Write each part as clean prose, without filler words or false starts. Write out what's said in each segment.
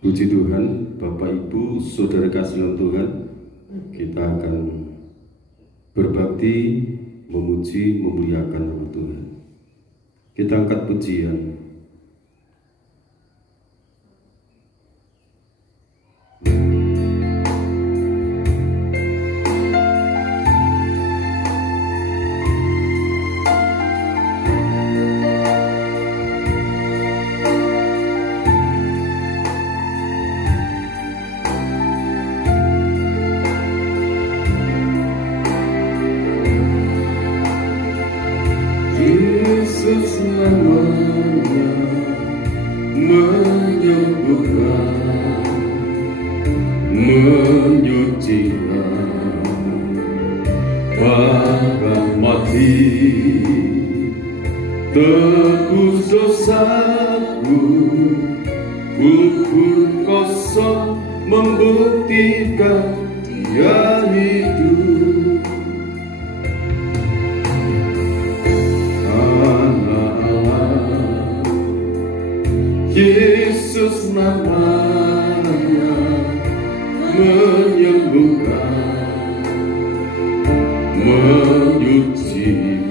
Puji Tuhan, Bapak Ibu, Saudara kasih dalam Tuhan, kita akan berbakti, memuji, memuliakan nama Tuhan. Kita angkat pujian. Yesus namanya menyembuhkan, menyucikan, bahkan mati, tebus dosaku, kubur kosong membuktikan Dia hidup. Yesus namanya menyembuhkan, menyucikan,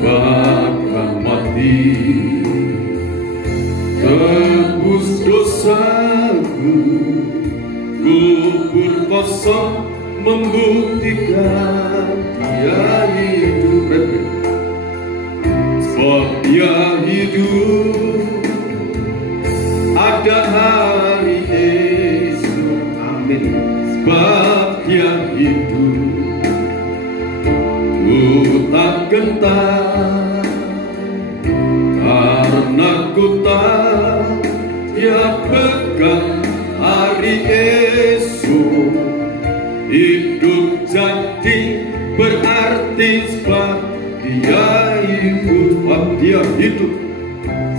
bahkan mati, tebus dosaku, kubur kosong membuktikan Dia hidup. Sebab Dia hidup, ada hari esok. Amin. Sebab Dia hidup, ku tak gentar, karena ku tahu Dia pegang hari esok. Hidup jadi berarti sebab Dia hidup. Sebab Dia hidup,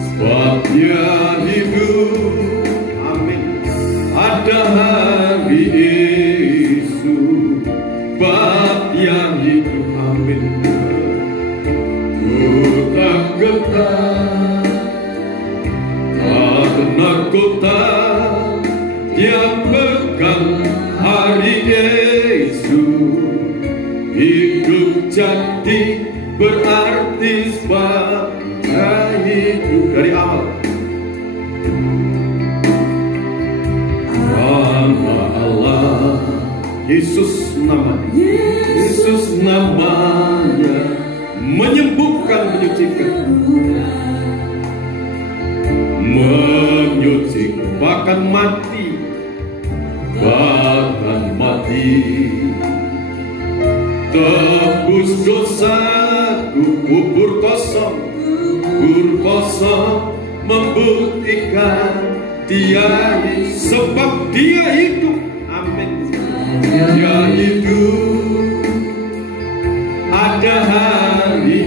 sebab Dia hidup. Amin. Ada hari esok, sebab Dia hidup. Amin. Ku tak gentar, karena ku tahu Dia pegang hari esok. Hidup jadi berarti sebab Dia hidup. Dari awal, nama Allah, Yesus namanya, Yesus namanya menyembuhkan, menyucikan, menyucikan, bahkan mati, tebus dosaku, kubur kosong membuktikan Dia hidup. Sebab Dia hidup. Amin. Dia hidup, ada hari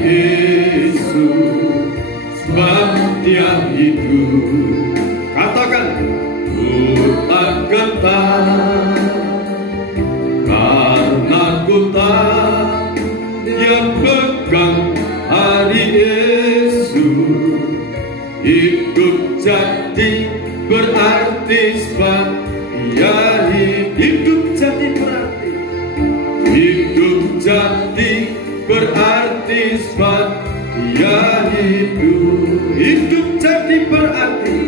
esok. Sebab Dia hidup. Katakan, ku tak gentar, karena ku tahu Dia pegang hari esok. Hidup jadi berarti sebab Dia hidup. Jadi berarti, hidup jadi berarti sebab Dia hidup. Hidup jadi berarti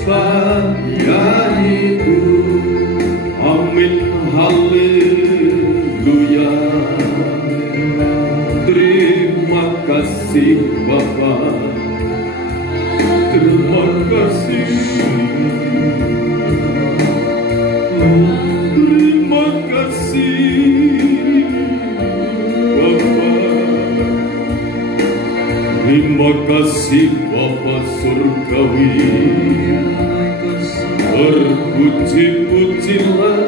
sebab Dia hidup. Amin. Haleluya. Terima kasih Bapa, terima kasih, terima kasih Bapa, terima kasih Bapa surgawi. Terpuji-pujilah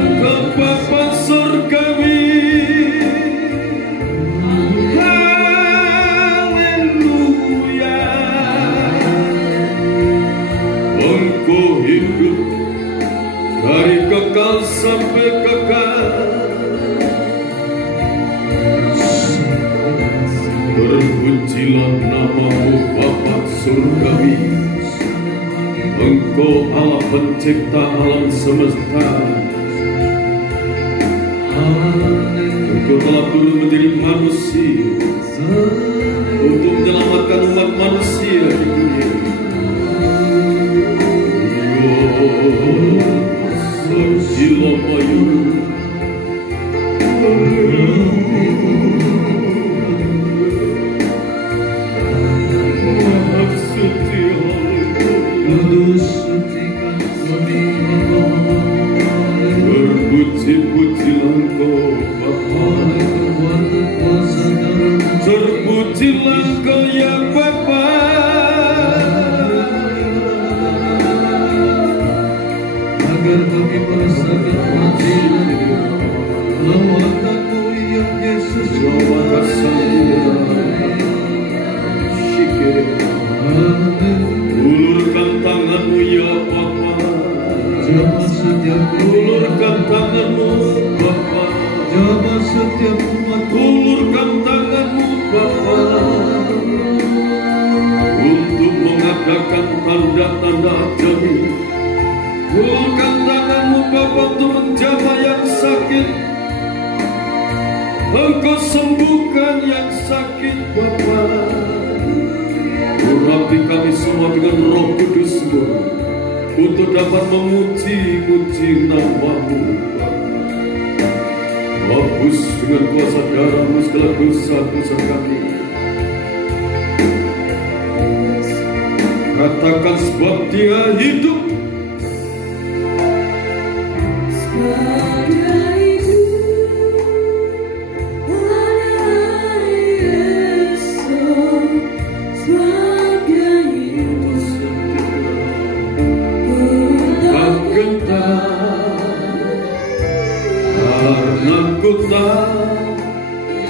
Engkau Bapa surgawi. Haleluya. Engkau hidup dari kekal sampai kekal. Terpujilah namamu Bapa Surgawi. Engkau Allah pencipta alam semesta. Engkau telah turun menjadi manusia untuk menyelamatkan umat manusia di dunia. Terpuji-pujilah Engkau Bapa. Terpujilah Engkau ya Bapa. Agar kami merasakan keadilan lawatan-Mu yang Yesus. Ulurkan tangan-Mu ya Bapa. Ulurkan tangan-Mu Bapa. Jamah setiap umat. Ulurkan tangan-Mu Bapa untuk mengadakan tanda-tanda ajaib. Ulurkan tangan-Mu Bapa untuk menjamah yang sakit. Engkau sembuhkan yang sakit Bapa. Urapi kami semua dengan Roh Kudus-Mu untuk dapat memuji-muji nama-Mu Bapa. Hapus dengan kuasa darah-Mu segala dosa-dosa kami. Katakan sebab Dia hidup.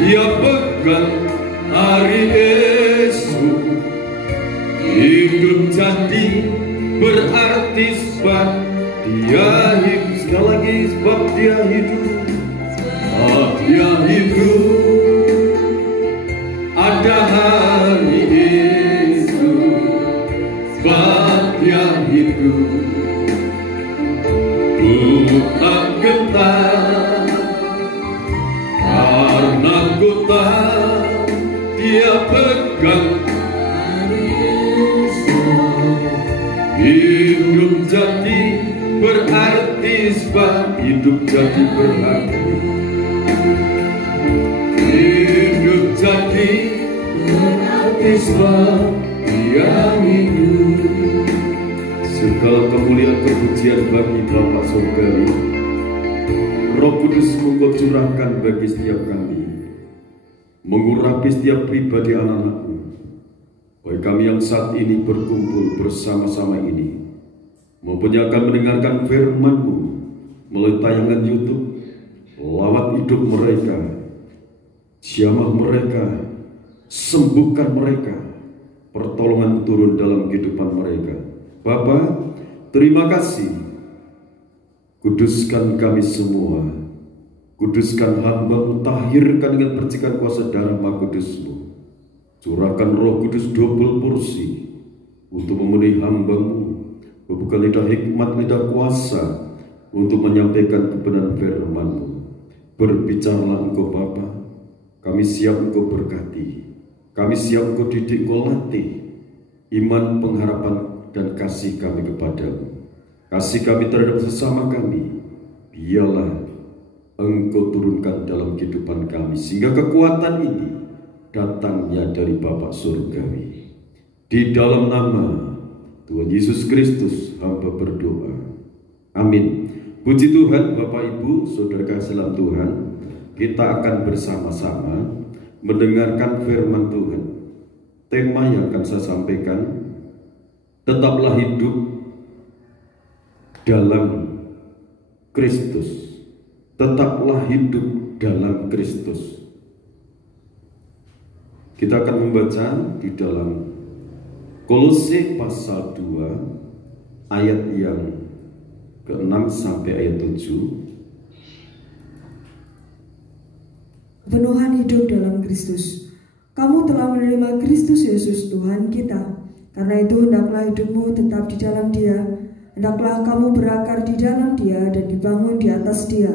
Dia pegang hari esok. Hidup jadi berarti sebab Dia hidup. Sekali lagi sebab Dia hidup. Sebab Dia hidup. Ada hari esok. Sebab Dia hidup. Ku tak gentar karena ku tahu Dia pegang hari esok. Hidup jadi berarti sebab hidup jadi berarti. Hidup jadi berarti sebab Dia hidup. Segala kemuliaan kepujian bagi Bapa Surgawi. Roh Kudus-Mu Kau curahkan bagi setiap kami, mengurapi setiap pribadi anak-anak-Mu. Baik kami yang saat ini berkumpul bersama-sama ini, maupun yang akan mendengarkan firman-Mu melalui tayangan YouTube, lawat hidup mereka, jamah mereka, sembuhkan mereka, pertolongan turun dalam kehidupan mereka. Bapa, terima kasih. Kuduskan kami semua. Kuduskan hamba-Mu, tahirkan dengan percikan kuasa darah Maha Kudus-Mu. Curahkan Roh Kudus double porsi untuk memenuhi hamba-Mu. Membuka lidah hikmat, lidah kuasa untuk menyampaikan kebenaran firman-Mu. Berbicaralah Engkau Bapa. Kami siap Engkau berkati. Kami siap Engkau didik, Engkau latih iman, pengharapan, dan kasih kami kepadamu. Kasih kami terhadap sesama kami, biarlah Engkau turunkan dalam kehidupan kami, sehingga kekuatan ini datangnya dari Bapa Surgawi. Di dalam nama Tuhan Yesus Kristus hamba berdoa, amin. Puji Tuhan. Bapak Ibu Saudara kasih dalam Tuhan, kita akan bersama-sama mendengarkan firman Tuhan. Tema yang akan saya sampaikan, tetaplah hidup dalam Kristus. Tetaplah hidup dalam Kristus. Kita akan membaca di dalam Kolose pasal 2 ayat yang ke-6 sampai ayat 7. Kepenuhan hidup dalam Kristus. kamu telah menerima Kristus Yesus Tuhan kita. Karena itu hendaklah hidupmu tetap di dalam Dia. Hendaklah kamu berakar di dalam Dia dan dibangun di atas Dia.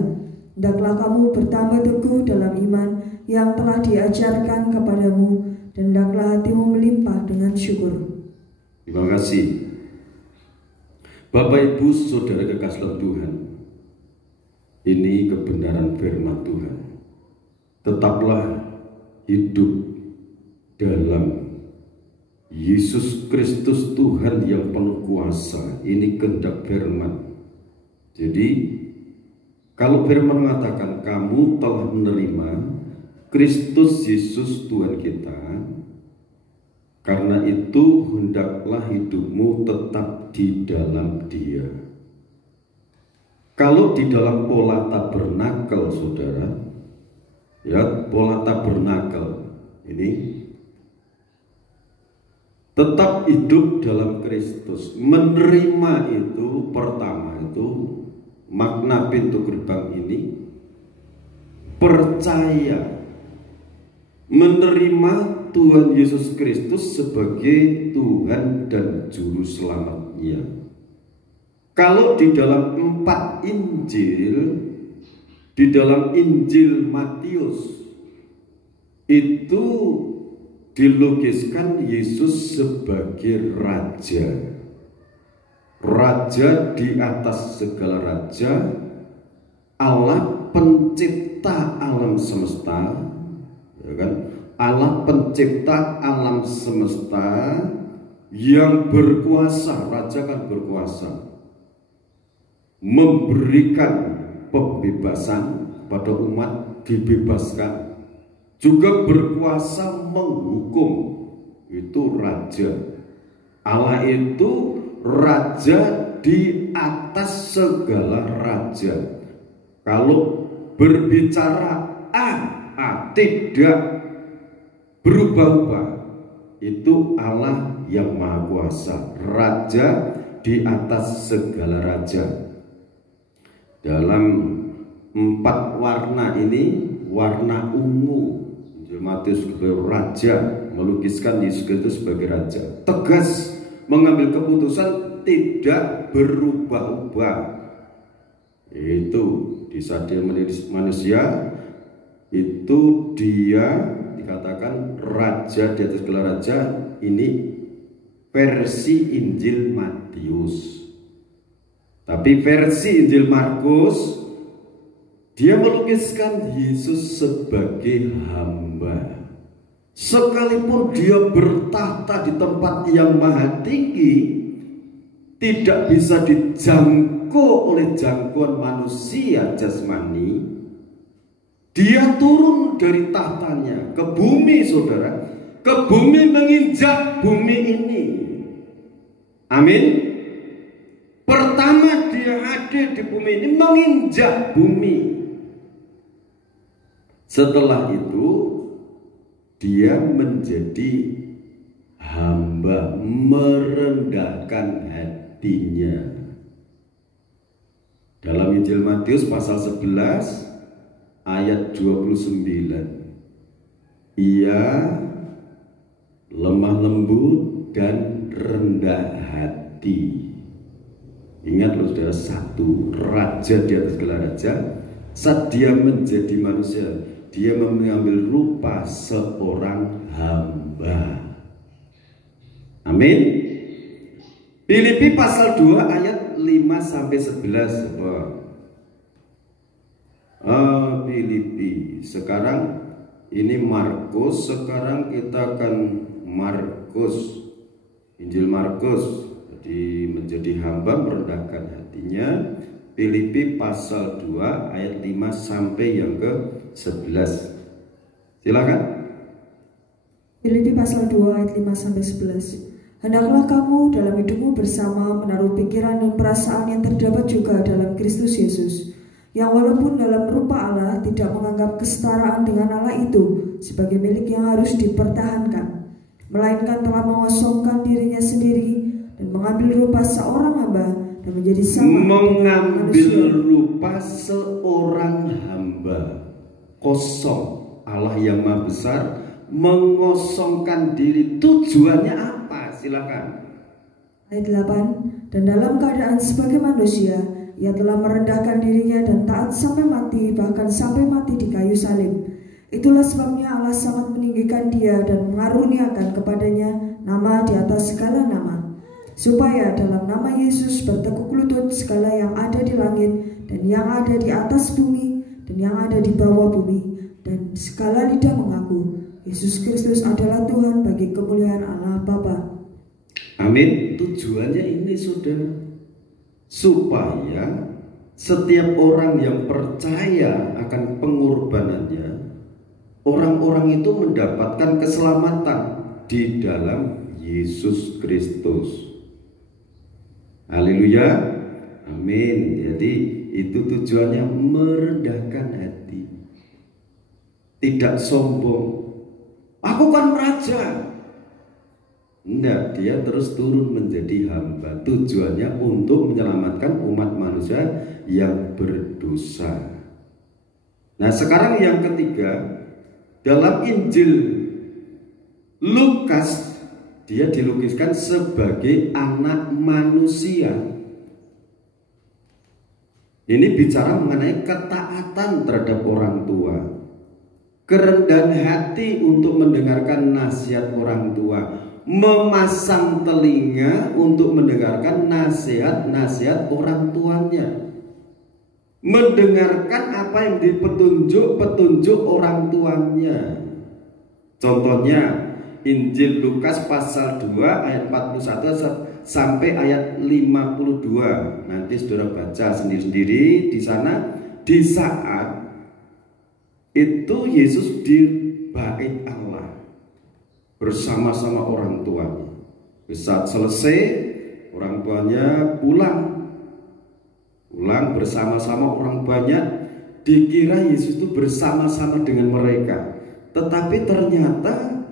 Hendaklah kamu bertambah teguh dalam iman yang telah diajarkan kepadamu, dan hendaklah hatimu melimpah dengan syukur. Terima kasih. Bapak Ibu Saudara kekasih dalam Tuhan, ini kebenaran firman Tuhan. Tetaplah hidup dalam Yesus Kristus Tuhan yang penuh kuasa. Ini kehendak firman. Jadi kalau firman mengatakan kamu telah menerima Kristus Yesus Tuhan kita, karena itu hendaklah hidupmu tetap di dalam Dia. Kalau di dalam pola tabernakel, saudara, ya, pola tabernakel ini tetap hidup dalam Kristus. Menerima itu pertama itu makna pintu gerbang ini percaya, menerima Tuhan Yesus Kristus sebagai Tuhan dan Juru Selamatnya. Kalau di dalam 4 Injil, di dalam Injil Matius itu dilukiskan Yesus sebagai Raja. Raja di atas segala raja, Allah pencipta alam semesta, ya kan? Allah pencipta alam semesta yang berkuasa. Raja kan berkuasa, memberikan pembebasan pada umat, dibebaskan, juga berkuasa menghukum. Itu raja. Allah itu raja di atas segala raja. Kalau berbicara tidak berubah-ubah, itu Allah yang maha kuasa, raja di atas segala raja. Dalam 4 warna ini, warna ungu, Matius sebagai raja, melukiskan Yesus Kristus sebagai raja, tegas mengambil keputusan, tidak berubah-ubah. Itu di saat dia menjadi manusia, itu dia dikatakan raja di atas segala raja. Ini versi Injil Matius. Tapi versi Injil Markus, dia melukiskan Yesus sebagai hamba. Sekalipun dia bertahta di tempat yang maha tinggi, tidak bisa dijangkau oleh jangkauan manusia jasmani. Dia turun dari tahtanya ke bumi, saudara, ke bumi, menginjak bumi ini. Amin. Pertama dia hadir di bumi ini, menginjak bumi. Setelah itu dia menjadi hamba, merendahkan hatinya. Dalam Injil Matius pasal 11 ayat 29, ia lemah lembut dan rendah hati. Ingat loh saudara, satu raja di atas segala raja. Saat dia menjadi manusia, dia mengambil rupa seorang hamba. Amin. Filipi pasal 2 ayat 5-11. Filipi. Sekarang ini Markus. Sekarang kita akan Markus, Injil Markus. Jadi menjadi hamba, merendahkan hatinya. Filipi pasal 2 ayat 5 sampai yang ke-11. Silakan. Filipi pasal 2 ayat 5 sampai 11. Hendaklah kamu dalam hidupmu bersama menaruh pikiran dan perasaan yang terdapat juga dalam Kristus Yesus, yang walaupun dalam rupa Allah tidak menganggap kesetaraan dengan Allah itu sebagai milik yang harus dipertahankan, melainkan telah mengosongkan dirinya sendiri dan mengambil rupa seorang hamba dan menjadi sama mengambil rupa seorang hamba. Kosong. Allah yang maha besar mengosongkan diri. Tujuannya apa? Silakan. Ayat 8, dan dalam keadaan sebagai manusia, ia telah merendahkan dirinya dan taat sampai mati, bahkan sampai mati di kayu salib. Itulah sebabnya Allah sangat meninggikan dia dan mengaruniakan kepadanya nama di atas segala nama, supaya dalam nama Yesus bertekuk lutut segala yang ada di langit dan yang ada di atas bumi dan yang ada di bawah bumi, dan segala lidah mengaku Yesus Kristus adalah Tuhan bagi kemuliaan Allah Bapa. Amin. Tujuannya ini, saudara, supaya setiap orang yang percaya akan pengorbanannya, orang-orang itu mendapatkan keselamatan di dalam Yesus Kristus. Haleluya. Amin. Jadi itu tujuannya, merendahkan hati, tidak sombong. Aku kan raja. Enggak, dia terus turun menjadi hamba. Tujuannya untuk menyelamatkan umat manusia yang berdosa. Nah, sekarang yang ketiga, dalam Injil Lukas, dia dilukiskan sebagai anak manusia. Ini bicara mengenai ketaatan terhadap orang tua, kerendahan hati untuk mendengarkan nasihat orang tua, memasang telinga untuk mendengarkan nasihat-nasihat orang tuanya, mendengarkan apa yang petunjuk orang tuanya. Contohnya Injil Lukas pasal 2 ayat 41 sampai ayat 52. Nanti saudara baca sendiri-sendiri di sana. Di saat itu Yesus di bait Allah bersama-sama orang tuanya. Saat selesai, orang tuanya pulang bersama-sama orang banyak. Dikira Yesus itu bersama-sama dengan mereka, tetapi ternyata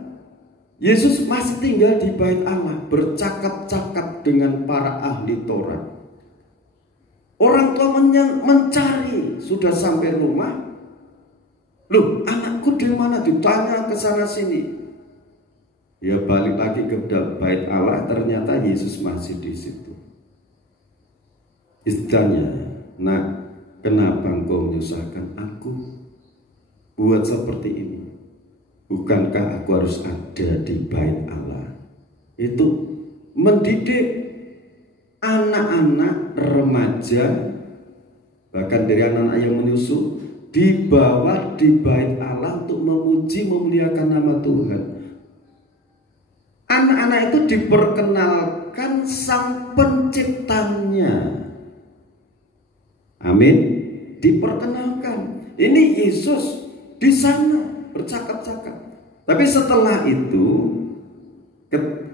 Yesus masih tinggal di bait Allah, bercakap-cakap dengan para ahli Taurat. Orang tua mencari, sudah sampai rumah. Loh, anakku di mana? Ditanya ke sana sini. Ya, balik lagi ke bait Allah, ternyata Yesus masih di situ. Ditanya, "Nak, kenapa engkau menyusahkan aku buat seperti ini? Bukankah aku harus ada di bait Allah?" Itu mendidik anak-anak remaja, bahkan dari anak-anak yang menyusu, dibawa di bait Allah untuk memuji memuliakan nama Tuhan. Anak-anak itu diperkenalkan Sang Penciptanya. Amin. Diperkenalkan. Ini Yesus di sana bercakap-cakap. Tapi setelah itu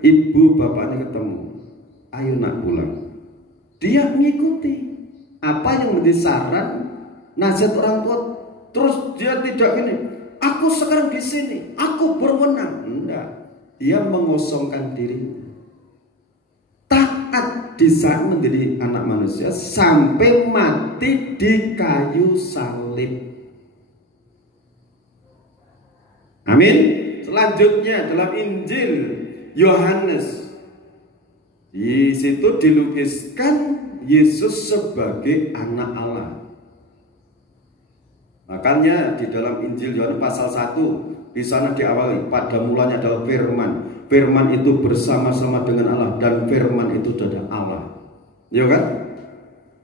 ibu bapaknya ketemu. "Ayo nak pulang." Dia mengikuti apa yang menjadi saran nasihat orang tua. Terus dia tidak ini, "Aku sekarang di sini, aku berwenang." Enggak. Dia mengosongkan diri. Taat di saat menjadi anak manusia sampai mati di kayu salib. Amin. Selanjutnya dalam Injil Yohanes, di situ dilukiskan Yesus sebagai anak Allah. Makanya di dalam Injil Yohanes pasal 1, di sana diawali, pada mulanya adalah firman. Firman itu bersama-sama dengan Allah, dan firman itu adalah Allah. Ya kan?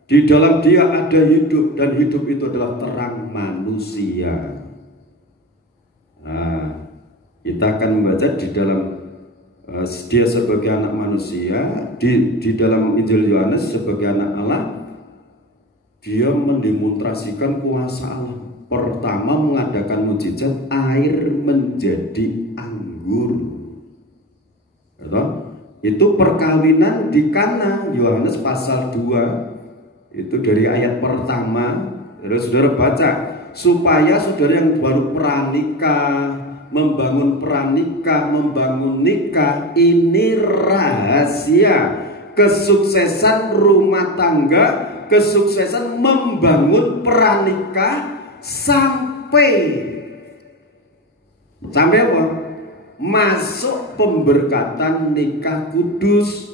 Di dalam dia ada hidup, dan hidup itu adalah terang manusia. Nah, kita akan membaca di dalam dia sebagai anak manusia, di dalam Injil Yohanes sebagai anak Allah. Dia mendemonstrasikan kuasa Allah. Pertama, mengadakan mukjizat air menjadi anggur. Itu perkawinan di Kana, Yohanes pasal 2. Itu dari ayat pertama. Saudara baca, supaya saudara yang baru pranikah, membangun pranikah, membangun nikah, ini rahasia kesuksesan rumah tangga, kesuksesan membangun pranikah sampai apa? masuk pemberkatan nikah kudus.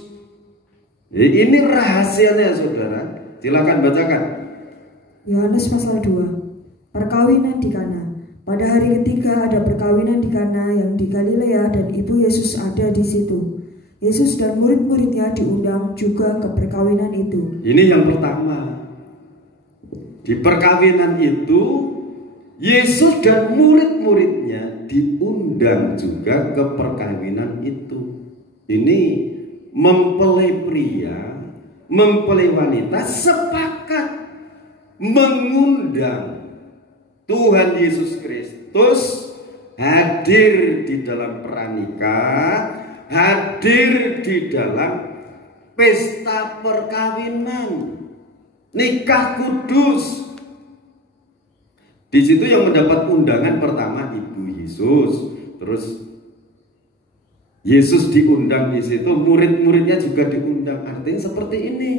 Ini rahasianya saudara. Silakan bacakan. Yohanes pasal 2. Perkawinan di Kana. Pada hari ketiga ada perkawinan di Kana yang di Galilea dan ibu Yesus ada di situ. Yesus dan murid-muridnya diundang juga ke perkawinan itu. Ini yang pertama. Di perkawinan itu Yesus dan murid-muridnya diundang juga ke perkawinan itu. Ini mempelai pria, mempelai wanita sepakat mengundang Tuhan Yesus Kristus hadir di dalam pranikah, hadir di dalam pesta perkawinan, nikah kudus. Di situ yang mendapat undangan pertama ibu Yesus, terus Yesus diundang di situ, murid-muridnya juga diundang. Artinya seperti ini.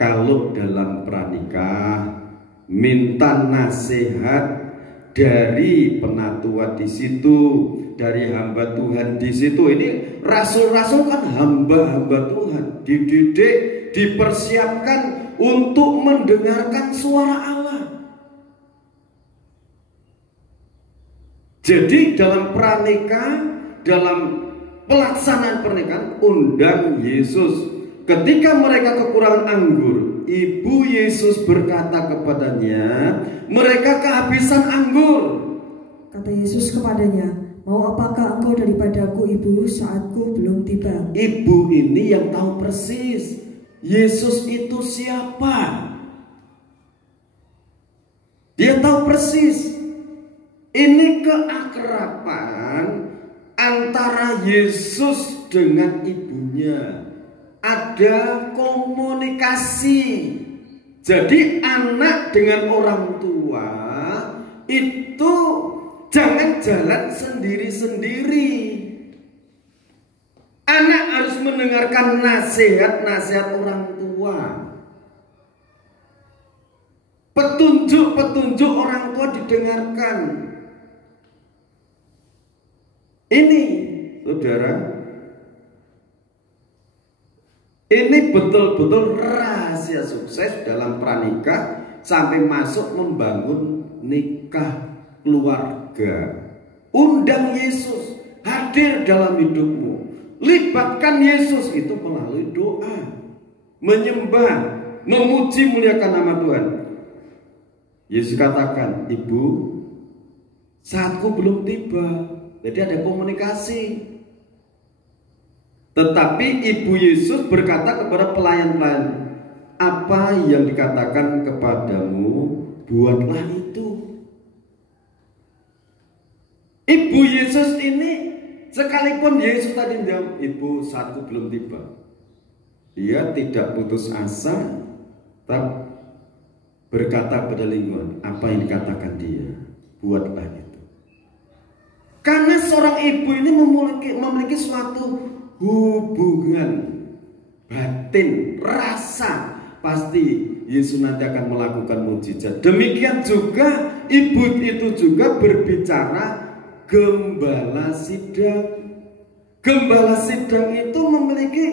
Kalau dalam pranikah minta nasihat dari penatua di situ, dari hamba Tuhan di situ. Ini rasul-rasul kan hamba-hamba Tuhan, dididik, dipersiapkan untuk mendengarkan suara Allah. Jadi dalam pranikah, dalam pelaksanaan pernikahan, undang Yesus. Ketika mereka kekurangan anggur, ibu Yesus berkata kepadanya, mereka kehabisan anggur. Kata Yesus kepadanya, mau apakah engkau daripadaku ibu, saatku belum tiba. Ibu ini yang tahu persis Yesus itu siapa. Dia tahu persis. Ini keakraban antara Yesus dengan ibunya. Ada komunikasi. Jadi anak dengan orang tua itu jangan jalan sendiri-sendiri. Anak harus mendengarkan nasihat-nasihat orang tua. Petunjuk-petunjuk orang tua didengarkan. Ini, saudara, ini betul-betul rahasia sukses dalam pranikah sampai masuk membangun nikah keluarga. Undang Yesus hadir dalam hidupmu. Libatkan Yesus itu melalui doa, menyembah, memuji, muliakan nama Tuhan. Yesus katakan, ibu, saatku belum tiba. Jadi ada komunikasi. Tetapi ibu Yesus berkata kepada pelayan-pelayan, apa yang dikatakan kepadamu, buatlah itu. Ibu Yesus ini, sekalipun Yesus tadi menjawab, ibu, saatku belum tiba, dia tidak putus asa, tapi berkata pada lingkungan, apa yang dikatakan dia, buatlah itu. Karena seorang ibu ini memiliki suatu hubungan batin, rasa, pasti Yesus nanti akan melakukan mujizat. Demikian juga ibu itu juga berbicara gembala sidang. Gembala sidang itu memiliki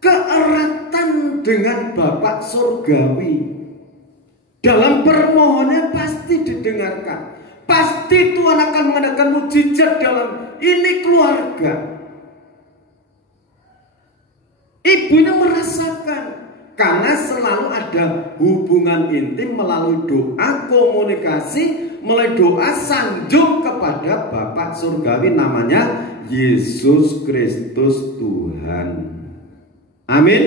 keeratan dengan Bapa Surgawi. Dalam permohonan pasti didengarkan. Pasti Tuhan akan mengadakan mujizat dalam ini keluarga. Ibunya merasakan, karena selalu ada hubungan intim melalui doa, komunikasi, melalui doa sanjung kepada Bapa Surgawi, namanya Yesus Kristus Tuhan. Amin.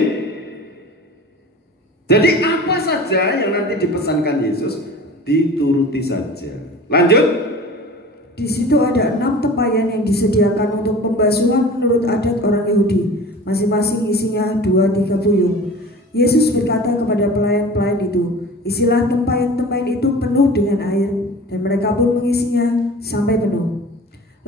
Jadi apa saja yang nanti dipesankan Yesus, dituruti saja. Lanjut. Di situ ada 6 tempayan yang disediakan untuk pembasuhan menurut adat orang Yahudi. Masing-masing isinya 2-3 puyung. Yesus berkata kepada pelayan-pelayan itu, isilah tempayan-tempayan itu penuh dengan air, dan mereka pun mengisinya sampai penuh.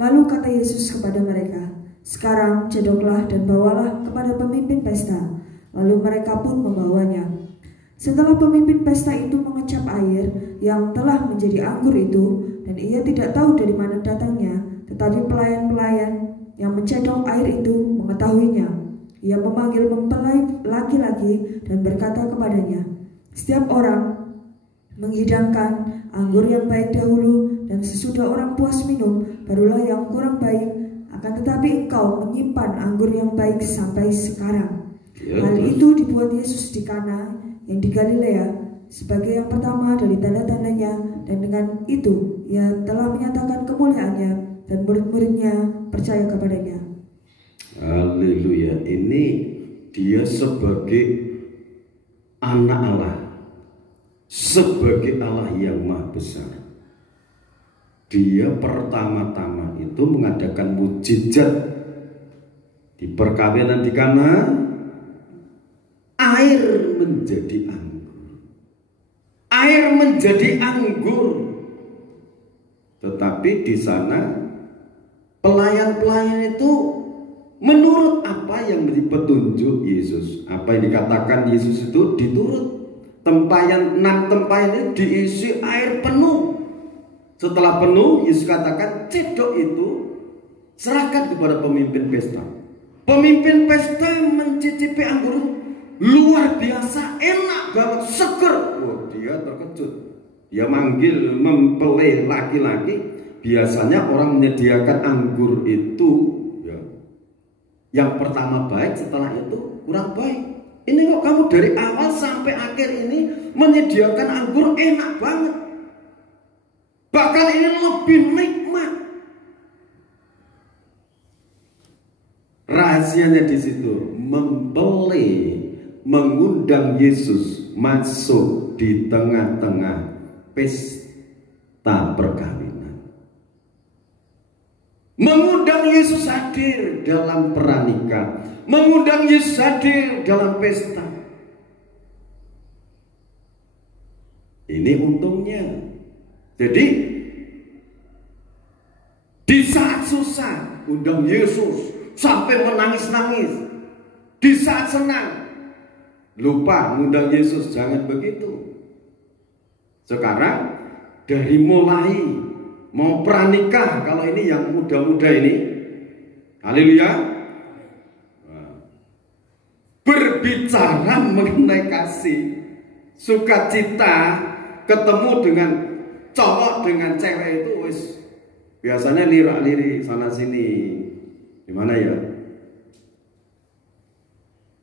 Lalu kata Yesus kepada mereka, sekarang cedoklah dan bawalah kepada pemimpin pesta. Lalu mereka pun membawanya. Setelah pemimpin pesta itu mengecap air yang telah menjadi anggur itu, dan ia tidak tahu dari mana datangnya, tetapi pelayan-pelayan yang mencedok air itu mengetahuinya. Ia memanggil mempelai laki-laki dan berkata kepadanya, "Setiap orang menghidangkan anggur yang baik dahulu, dan sesudah orang puas minum, barulah yang kurang baik. Akan tetapi engkau menyimpan anggur yang baik sampai sekarang." Hal itu dibuat Yesus di Kana yang di Galilea sebagai yang pertama dari tanda-tandanya, dan dengan itu ia telah menyatakan kemuliaannya, dan murid-muridnya percaya kepadanya. Haleluya. Ini dia sebagai anak Allah, sebagai Allah yang maha besar. Dia pertama-tama itu mengadakan mujizat di perkawinan di Kana. Air menjadi anggur, air menjadi anggur. Tetapi di sana pelayan-pelayan itu menurut apa yang menjadi petunjuk Yesus, apa yang dikatakan Yesus itu diturut. Tempayan 6 tempayan itu diisi air penuh. Setelah penuh, Yesus katakan, "Cedok itu serahkan kepada pemimpin pesta." Pemimpin pesta mencicipi anggur, luar biasa, enak banget, seger. Oh, dia terkejut. Dia manggil mempelai laki-laki. Biasanya orang menyediakan anggur itu ya, yang pertama baik, setelah itu kurang baik. Ini kok kamu dari awal sampai akhir ini menyediakan anggur enak banget. Bahkan ini lebih nikmat. Rahasianya di situ, mempelai mengundang Yesus masuk di tengah-tengah pesta perkawinan. Mengundang Yesus hadir dalam pernikah, mengundang Yesus hadir dalam pesta. Ini untungnya. Jadi di saat susah undang Yesus sampai menangis-nangis. Di saat senang lupa ngundang Yesus, jangan begitu. Sekarang dari mulai mau pranikah, kalau ini yang muda-muda ini, haleluya, berbicara mengenai kasih, sukacita, ketemu dengan cowok dengan cewek itu wis biasanya lirak-lirik sana sini. Gimana ya?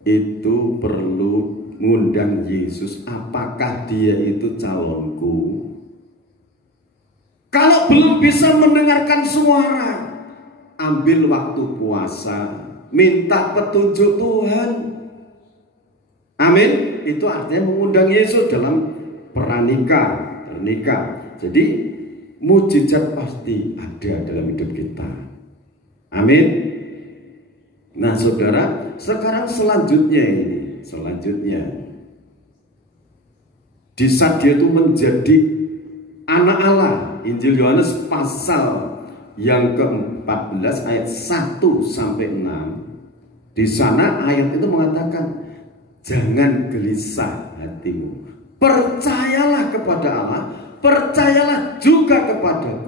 Itu perlu ngundang Yesus. Apakah dia itu calonku? Kalau belum bisa mendengarkan suara, ambil waktu puasa, minta petunjuk Tuhan. Amin. Itu artinya mengundang Yesus dalam pernikah. Jadi mujizat pasti ada dalam hidup kita. Amin. Nah saudara, sekarang selanjutnya di saat dia itu menjadi anak Allah, Injil Yohanes pasal yang ke-14 ayat 1 sampai 6. Di sana ayat itu mengatakan, jangan gelisah hatimu, percayalah kepada Allah, percayalah juga kepadaku.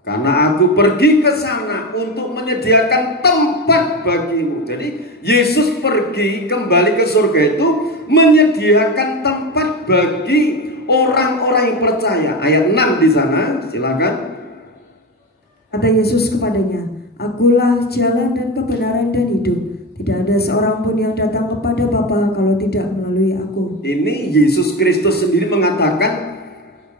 Karena aku pergi ke sana untuk menyediakan tempat bagimu. Jadi Yesus pergi kembali ke surga itu menyediakan tempat bagi orang-orang yang percaya. Ayat 6 di sana, silakan. Kata Yesus kepadanya, "Akulah jalan dan kebenaran dan hidup. Tidak ada seorang pun yang datang kepada Bapa kalau tidak melalui aku." Ini Yesus Kristus sendiri mengatakan,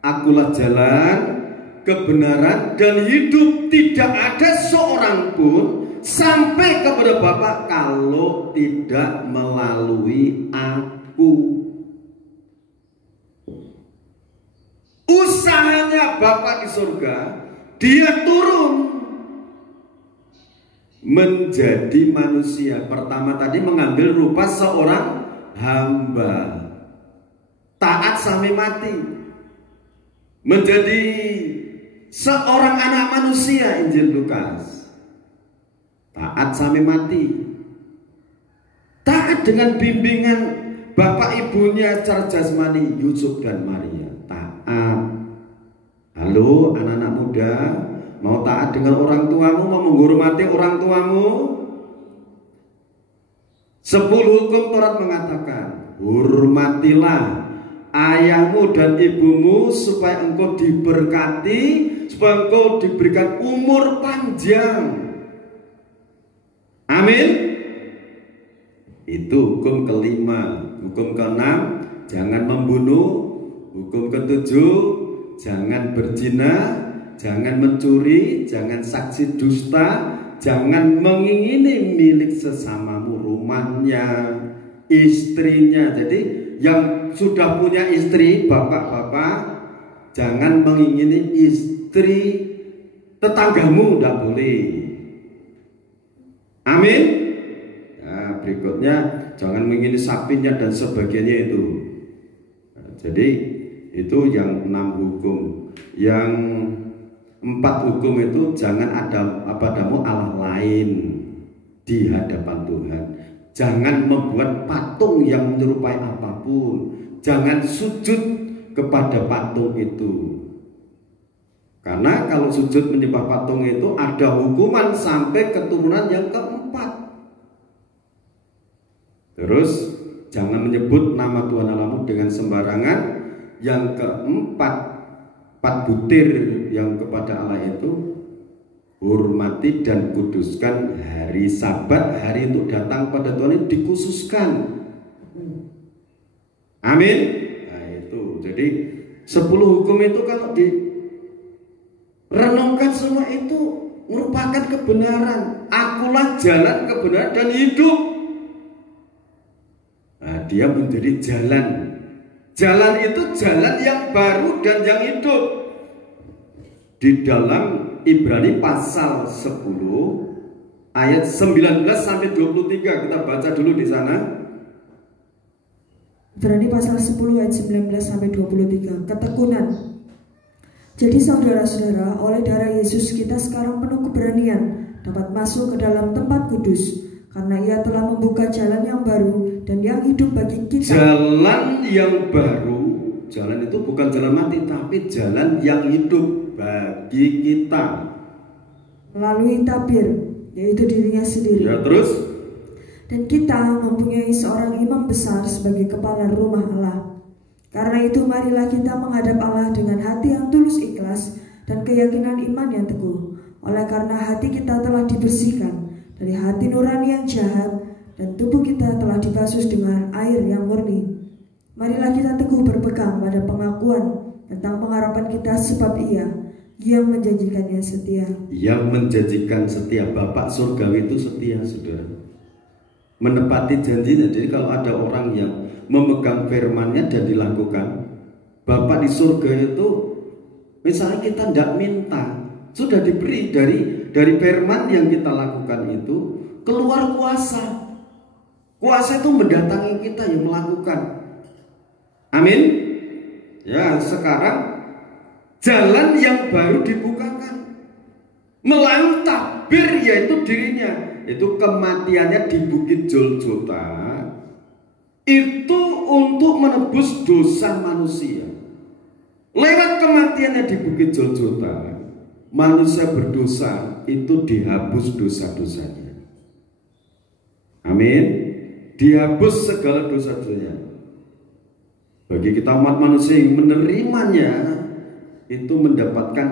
"Akulah jalan, kebenaran dan hidup. Tidak ada seorang pun sampai kepada Bapa kalau tidak melalui aku." Usahanya Bapa di surga, dia turun menjadi manusia. Pertama tadi mengambil rupa seorang hamba, taat sampai mati, menjadi seorang anak manusia. Injil Lukas, taat sampai mati, taat dengan bimbingan bapak ibunya secara jasmani, Yusuf dan Maria, taat. Halo anak-anak muda, mau taat dengan orang tuamu, mau menghormati orang tuamu? 10 hukum Taurat mengatakan, hormatilah ayahmu dan ibumu supaya engkau diberkati, supaya engkau diberikan umur panjang. Amin. Itu hukum kelima. Hukum keenam, jangan membunuh. Hukum ketujuh, jangan berzina, jangan mencuri, jangan saksi dusta, jangan mengingini milik sesamamu, rumahnya, istrinya. Jadi yang sudah punya istri, bapak-bapak, jangan mengingini istri tetanggamu, tidak boleh. Amin. Nah, berikutnya jangan mengingini sapinya dan sebagainya itu. Nah, jadi itu yang 6 hukum. Yang 4 hukum itu jangan ada padamu Allah lain di hadapan Tuhan. Jangan membuat patung yang menyerupai apapun. Jangan sujud kepada patung itu. Karena kalau sujud menyembah patung itu ada hukuman sampai keturunan yang keempat. Terus jangan menyebut nama Tuhan Allahmu dengan sembarangan. Yang keempat, 4 butir yang kepada Allah itu, hormati dan kuduskan hari Sabat, hari untuk datang pada Tuhan itu dikhususkan. Amin. Nah itu, jadi 10 hukum itu kalau direnungkan semua itu merupakan kebenaran. Akulah jalan, kebenaran dan hidup. Nah, dia menjadi jalan. Jalan itu jalan yang baru dan yang hidup. Di dalam Ibrani pasal 10 ayat 19 sampai 23, kita baca dulu di sana. Ibrani pasal 10 ayat 19 sampai 23. Ketekunan. Jadi saudara-saudara, oleh darah Yesus kita sekarang penuh keberanian dapat masuk ke dalam tempat kudus, karena Ia telah membuka jalan yang baru dan yang hidup bagi kita. Jalan yang baru, jalan itu bukan jalan mati, tapi jalan yang hidup bagi kita melalui tabir, yaitu dirinya sendiri. Ya, terus? Dan kita mempunyai seorang imam besar sebagai kepala rumah Allah. Karena itu marilah kita menghadap Allah dengan hati yang tulus ikhlas dan keyakinan iman yang teguh. Oleh karena hati kita telah dibersihkan dari hati nurani yang jahat, dan tubuh kita telah dibasuh dengan air yang murni. Marilah kita teguh berpegang pada pengakuan tentang pengharapan kita, sebab Ia yang menjanjikannya setia. Yang menjanjikan setia, Bapak surgawi itu setia, saudara. Menepati janjinya. Jadi kalau ada orang yang memegang firman-Nya dan dilakukan, Bapak di surga itu, misalnya kita tidak minta, sudah diberi dari firman yang kita lakukan itu keluar kuasa. Kuasa itu mendatangi kita yang melakukan. Amin. Ya, sekarang jalan yang baru dibukakan melalui tabir, yaitu dirinya, itu kematiannya di Bukit Golgota, itu untuk menebus dosa manusia. Lewat kematiannya di Bukit Golgota, manusia berdosa itu dihapus dosa-dosanya. Amin. Dihapus segala dosa-dosanya. Bagi kita umat manusia yang menerimanya, itu mendapatkan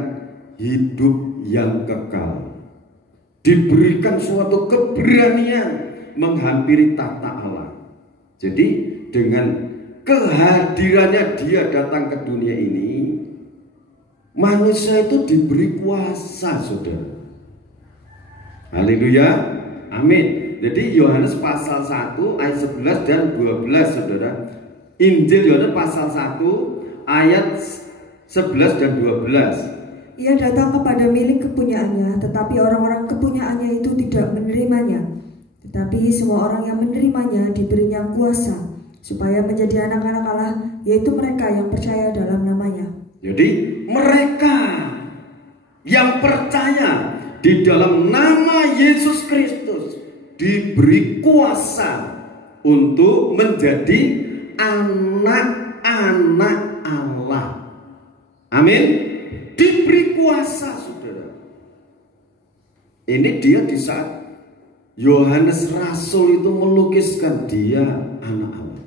hidup yang kekal. Diberikan suatu keberanian menghampiri tahta Allah. Jadi dengan kehadirannya Dia datang ke dunia ini, manusia itu diberi kuasa, saudara. Haleluya. Amin. Jadi Yohanes pasal 1 ayat 11 dan 12, saudara. Injil Yohanes pasal 1 ayat 11 dan 12. Ia datang kepada milik kepunyaannya, tetapi orang-orang kepunyaannya itu tidak menerimanya. Tetapi semua orang yang menerimanya diberinya kuasa, supaya menjadi anak-anak Allah, yaitu mereka yang percaya dalam namanya. Jadi mereka yang percaya di dalam nama Yesus Kristus diberi kuasa untuk menjadi anak-anak Allah. Amin. diberi kuasa, saudara. Ini dia di saat Yohanes Rasul itu melukiskan dia anak Allah.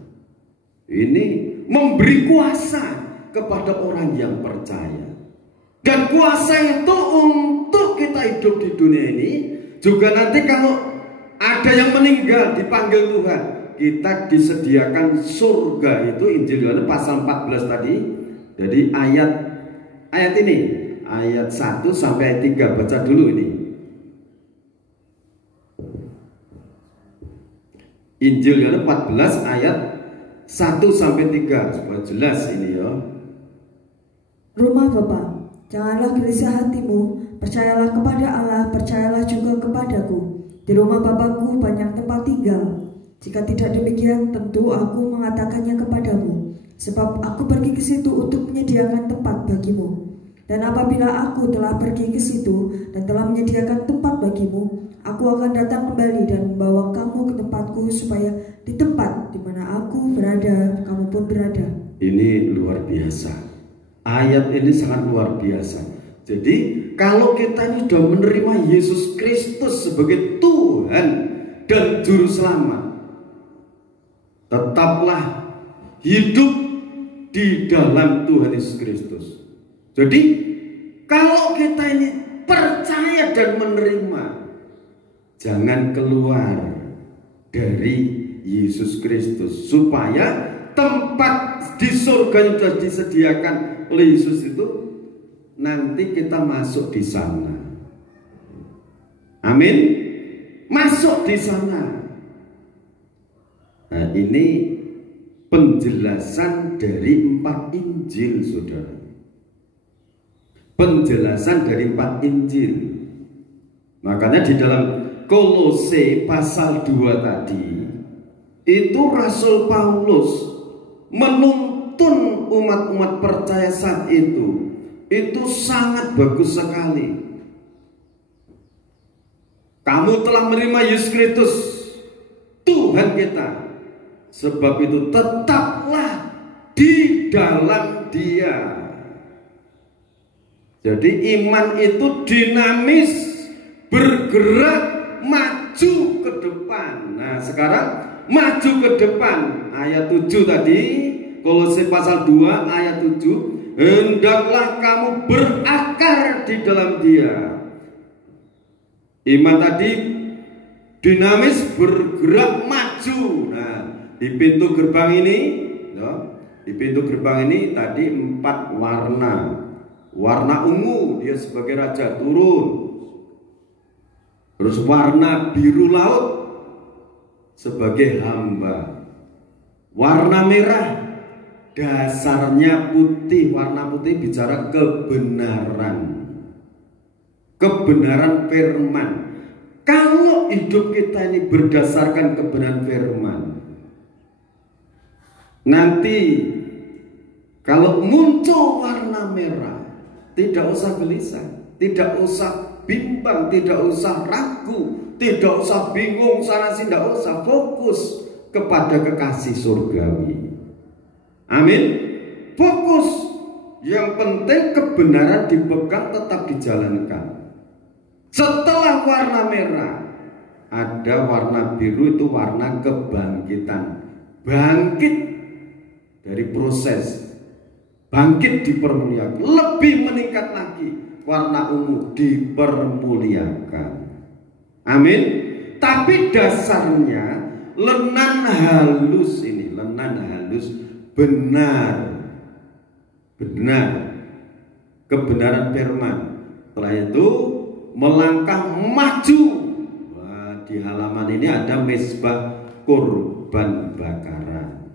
Ini memberi kuasa kepada orang yang percaya. Dan kuasa itu untuk kita hidup di dunia ini. Juga nanti kalau ada yang meninggal dipanggil Tuhan, kita disediakan surga. Itu Injil Yohanes pasal 14 tadi. Jadi ayat ini, ayat 1 sampai ayat 3, baca dulu ini. Injil Yohanes 14 ayat 1 sampai 3, supaya jelas ini ya. Rumah Bapa, janganlah gelisah hatimu, percayalah kepada Allah, percayalah juga kepadaku. Di rumah Bapakku banyak tempat tinggal. Jika tidak demikian, tentu aku mengatakannya kepadamu, sebab aku pergi ke situ untuk menyediakan tempat bagimu. Dan apabila aku telah pergi ke situ dan telah menyediakan tempat bagimu, aku akan datang kembali dan membawa kamu ke tempatku, supaya di tempat di mana aku berada, kamu pun berada. Ini luar biasa. Ayat ini sangat luar biasa. Jadi kalau kita ini sudah menerima Yesus Kristus sebagai Tuhan dan Juru Selamat, tetaplah hidup di dalam Tuhan Yesus Kristus. Jadi kalau kita ini percaya dan menerima, jangan keluar dari Yesus Kristus, supaya tempat di surga yang sudah disediakan oleh Yesus itu nanti kita masuk di sana. Amin. Masuk di sana. Nah, ini penjelasan dari 4 Injil, saudara. Penjelasan dari 4 Injil. Makanya di dalam Kolose pasal 2 tadi, itu Rasul Paulus menuntun umat-umat percaya saat itu sangat bagus sekali. Kamu telah menerima Yesus Kristus Tuhan kita, sebab itu tetaplah di dalam Dia. Jadi iman itu dinamis, bergerak, maju ke depan. Nah sekarang maju ke depan. Ayat 7 tadi, Kolose pasal 2 ayat 7, hendaklah kamu berakar di dalam Dia. Iman tadi dinamis, bergerak, maju. Nah di pintu gerbang ini, di pintu gerbang ini tadi 4 warna. Warna ungu, dia sebagai raja turun. Terus warna biru laut sebagai hamba. Warna merah, dasarnya putih. Warna putih bicara kebenaran. Kebenaran firman. Kalau hidup kita ini berdasarkan kebenaran firman, nanti kalau muncul warna merah, tidak usah gelisah, tidak usah bimbang, tidak usah ragu, tidak usah bingung sana sini, tidak usah, fokus kepada kekasih surgawi. Amin. Fokus. Yang penting kebenaran dipegang, tetap dijalankan. Setelah warna merah, ada warna biru, itu warna kebangkitan. Bangkit dari proses, bangkit dipermuliakan, lebih meningkat lagi. Warna ungu dipermuliakan. Amin. Tapi dasarnya lenan halus ini, lenan halus benar, kebenaran firman. Setelah itu melangkah maju. Wah, di halaman ini ada mezbah korban bakaran.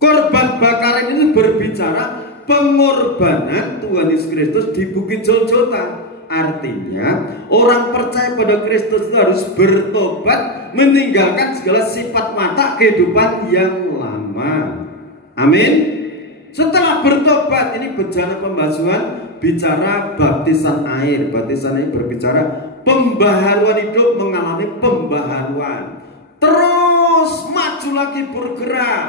Korban bakaran itu berbicara pengorbanan Tuhan Yesus Kristus di Bukit Golgota. Artinya orang percaya pada Kristus itu harus bertobat, meninggalkan segala sifat mata kehidupan yang lama. Amin. Setelah bertobat, ini bejana pembasuhan bicara baptisan air. Baptisan air berbicara pembaharuan hidup, mengalami pembaharuan. Terus maju lagi, bergerak,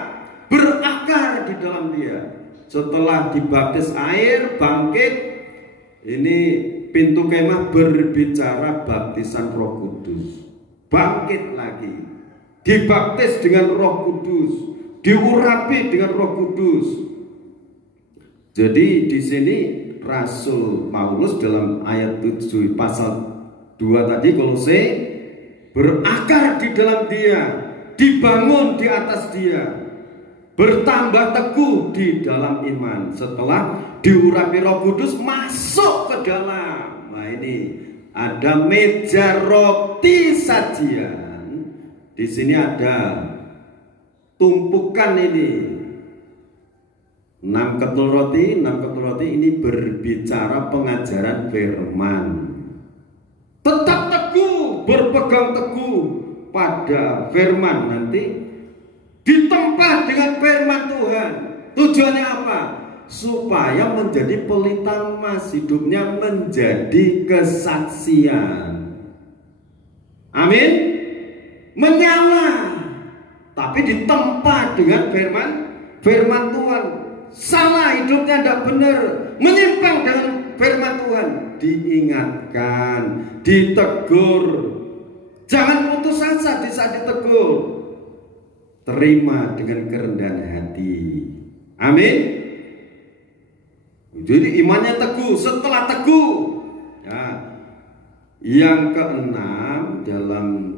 berakar di dalam Dia. Setelah dibaptis air, bangkit, Ini pintu kemah berbicara baptisan Roh Kudus. Bangkit lagi, dibaptis dengan Roh Kudus, diurapi dengan Roh Kudus. Jadi di sini Rasul Paulus dalam ayat 7 pasal 2 tadi, Kolose, berakar di dalam Dia, dibangun di atas Dia, bertambah teguh di dalam iman. Setelah diurapi Roh Kudus masuk ke dalam. Nah ini ada meja roti sajian. Di sini ada tumpukan ini 6 ketul roti. 6 ketul roti ini berbicara pengajaran firman. Tetap teguh, berpegang teguh pada firman. Nanti ditempa dengan firman Tuhan. Tujuannya apa? Supaya menjadi pelita emas, hidupnya menjadi kesaksian. Amin. Menyala, tapi ditempa dengan firman Tuhan. Salah hidupnya tidak benar, menyimpang dengan firman Tuhan, diingatkan, ditegur. Jangan putus asa di saat ditegur. Terima dengan kerendahan hati. Amin. Jadi imannya teguh. Setelah teguh, ya, yang keenam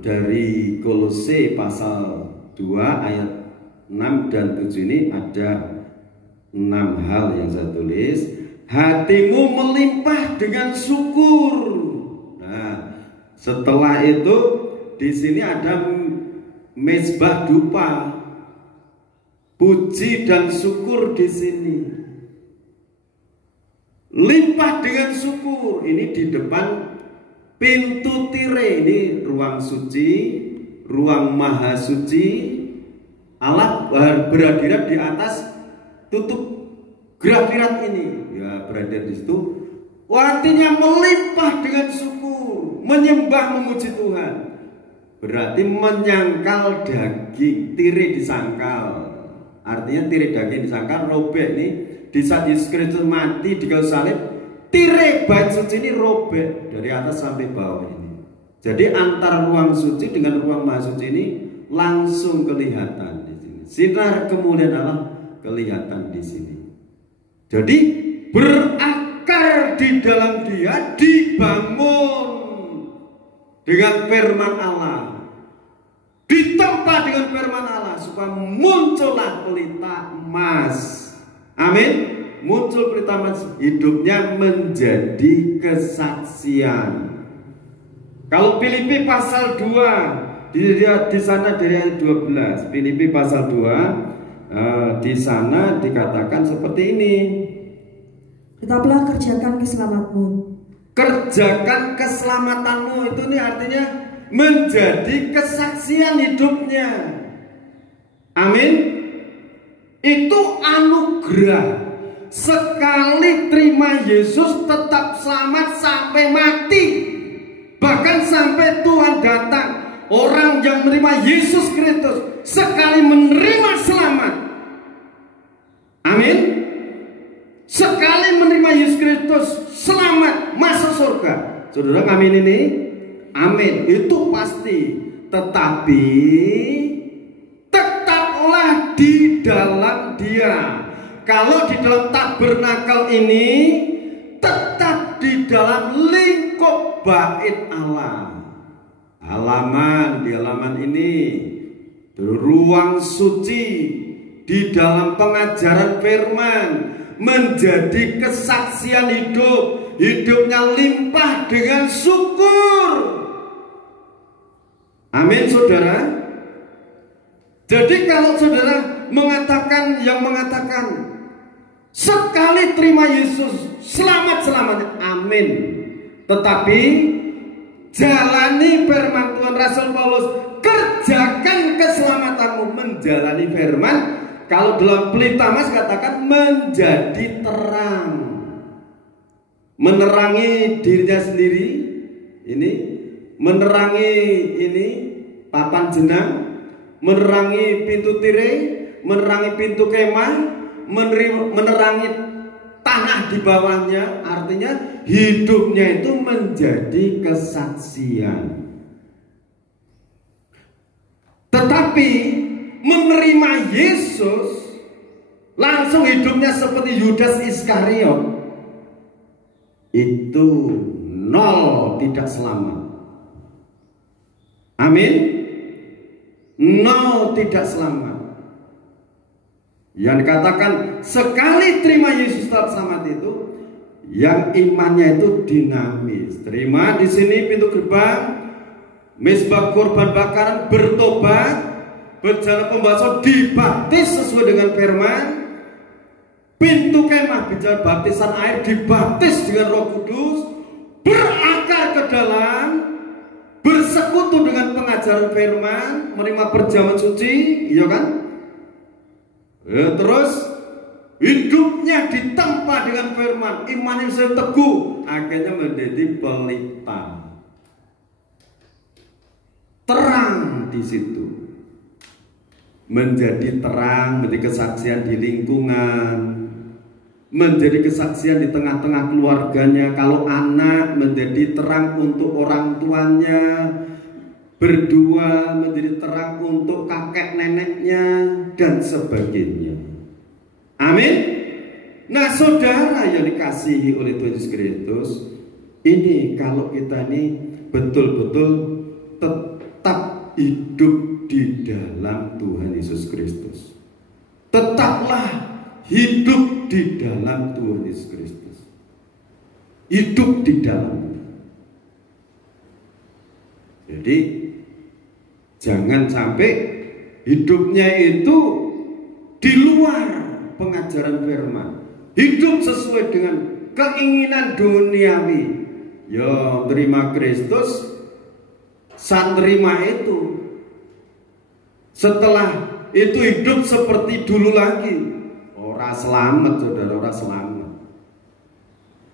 dari Kolose pasal 2 ayat 6 dan 7 ini ada 6 hal yang saya tulis. Hatimu melimpah dengan syukur. Nah, setelah itu di sini ada mezbah dupa, puji dan syukur di sini. Limpah dengan syukur. Ini di depan pintu tirai, ini ruang suci, ruang maha suci. Allah berhadirat di atas tutup grafirat ini. Ya, berada di situ. Artinya melimpah dengan syukur, menyembah memuji Tuhan. Berarti menyangkal daging, tirai disangkal. Artinya tirai daging disangkal, robek nih. Di saat Yesus Kristus mati di kayu salib, tirai bait suci ini robek dari atas sampai bawah ini. Jadi antara ruang suci dengan ruang maha suci ini langsung kelihatan di sini. Sinar kemuliaan Allah kelihatan di sini. Jadi berakar di dalam Dia, dibangun dengan firman Allah, ditempa dengan firman Allah supaya muncullah pelita emas. Amin. Muncul pelita emas, hidupnya menjadi kesaksian. Kalau Filipi pasal 2 di sana dari ayat 12, Filipi pasal 2 di sana dikatakan seperti ini. Tetaplah kerjakan keselamatanmu. Kerjakan keselamatanmu itu nih artinya menjadi kesaksian hidupnya. Amin. Itu anugerah. Sekali terima Yesus tetap selamat sampai mati. Bahkan sampai Tuhan datang. Orang yang menerima Yesus Kristus sekali menerima selamat. Amin. Sekali menerima Yesus Kristus selamat masuk surga. Saudara, amin ini? Amin. Itu pasti. Tetapi tetaplah di dalam Dia. Kalau di dalam tabernakel ini tetap di dalam lingkup bait Allah. Di halaman ini ruang suci di dalam pengajaran firman menjadi kesaksian hidup. Hidupnya limpah dengan syukur. Amin, saudara. Jadi kalau saudara mengatakan sekali terima Yesus selamat-selamatnya, amin. Tetapi jalani firman Tuhan, Rasul Paulus, kerjakan keselamatanmu, menjalani firman. Kalau dalam pelita emas katakan menjadi terang, menerangi dirinya sendiri, ini menerangi ini papan jenang, menerangi pintu tirai, menerangi pintu kemah, menerangi tanah di bawahnya, artinya hidupnya itu menjadi kesaksian. Tetapi menerima Yesus langsung hidupnya seperti Yudas Iskariot, itu nol, tidak selamat. Amin. Nol, tidak selamat. Yang dikatakan sekali terima Yesus tetap selamat itu, yang imannya itu dinamis. Terima di sini pintu gerbang, misbah korban bakaran, bertobat, berjalan pembaptisan, dibaptis sesuai dengan firman. Pintu kemah bicara baptisan air, dibaptis dengan Roh Kudus, berakar ke dalam, bersekutu dengan pengajaran firman, menerima perjamuan suci, iya kan? Terus hidupnya ditempa dengan firman, imannya bisa teguh, akhirnya menjadi pelita, terang di situ, menjadi terang, menjadi kesaksian di lingkungan, menjadi kesaksian di tengah-tengah keluarganya. Kalau anak menjadi terang untuk orang tuanya, berdua menjadi terang untuk kakek neneknya, dan sebagainya. Amin. Nah, saudara yang dikasihi oleh Tuhan Yesus Kristus, ini kalau kita ini betul-betul tetap hidup di dalam Tuhan Yesus Kristus, tetaplah hidup di dalam Tuhan Yesus Kristus, hidup di dalam. Jadi jangan sampai hidupnya itu di luar pengajaran firman, hidup sesuai dengan keinginan duniawi. Ya, terima Kristus, saat terima itu, setelah itu hidup seperti dulu lagi. Ora selamat, saudara, ora selamat.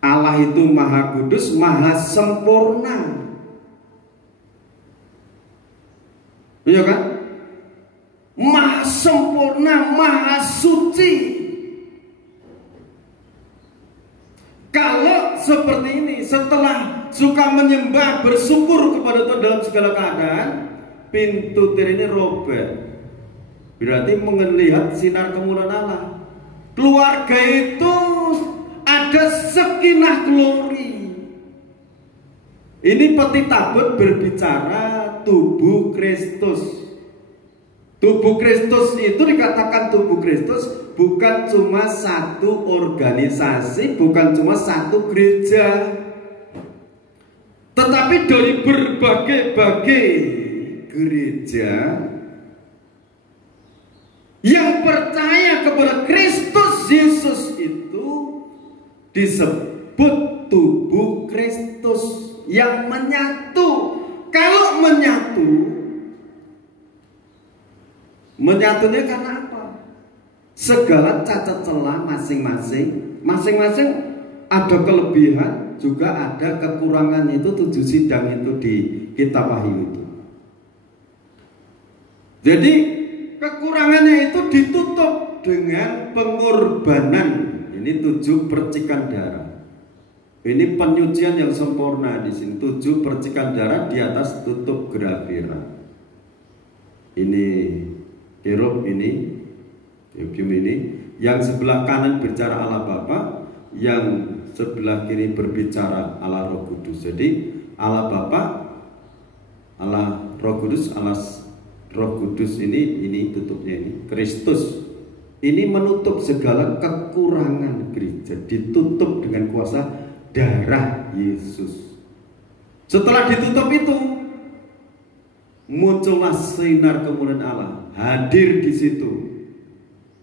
Allah itu maha kudus, maha sempurna. Iya kan? Maha sempurna, maha suci. Kalau seperti ini, setelah suka menyembah, bersyukur kepada Tuhan dalam segala keadaan, pintu tir ini robek. Berarti melihat sinar kemuliaan Allah. Keluarga itu ada sakinah glory. Ini peti tabut berbicara tubuh Kristus. Tubuh Kristus itu dikatakan tubuh Kristus bukan cuma satu organisasi, bukan cuma satu gereja, tetapi dari berbagai-bagai gereja yang percaya kepada Kristus Yesus itu disebut tubuh Kristus yang menyatu. Kalau menyatunya karena apa? Segala cacat celah masing-masing ada kelebihan, juga ada kekurangan. Itu 7 sidang itu di kitab Wahyu itu. Jadi kekurangannya itu ditutup dengan pengorbanan. Ini 7 percikan darah. Ini penyucian yang sempurna di sini. 7 percikan darah di atas tutup grafira. Ini kerub ini, Eubium ini. Yang sebelah kanan berbicara Allah Bapa, yang sebelah kiri berbicara Allah Roh Kudus. Jadi Allah Bapa, Allah Roh Kudus, Allah Roh Kudus ini tutupnya ini. Kristus ini menutup segala kekurangan gereja, ditutup dengan kuasa darah Yesus. Setelah ditutup itu, muncullah sinar kemuliaan Allah hadir di situ.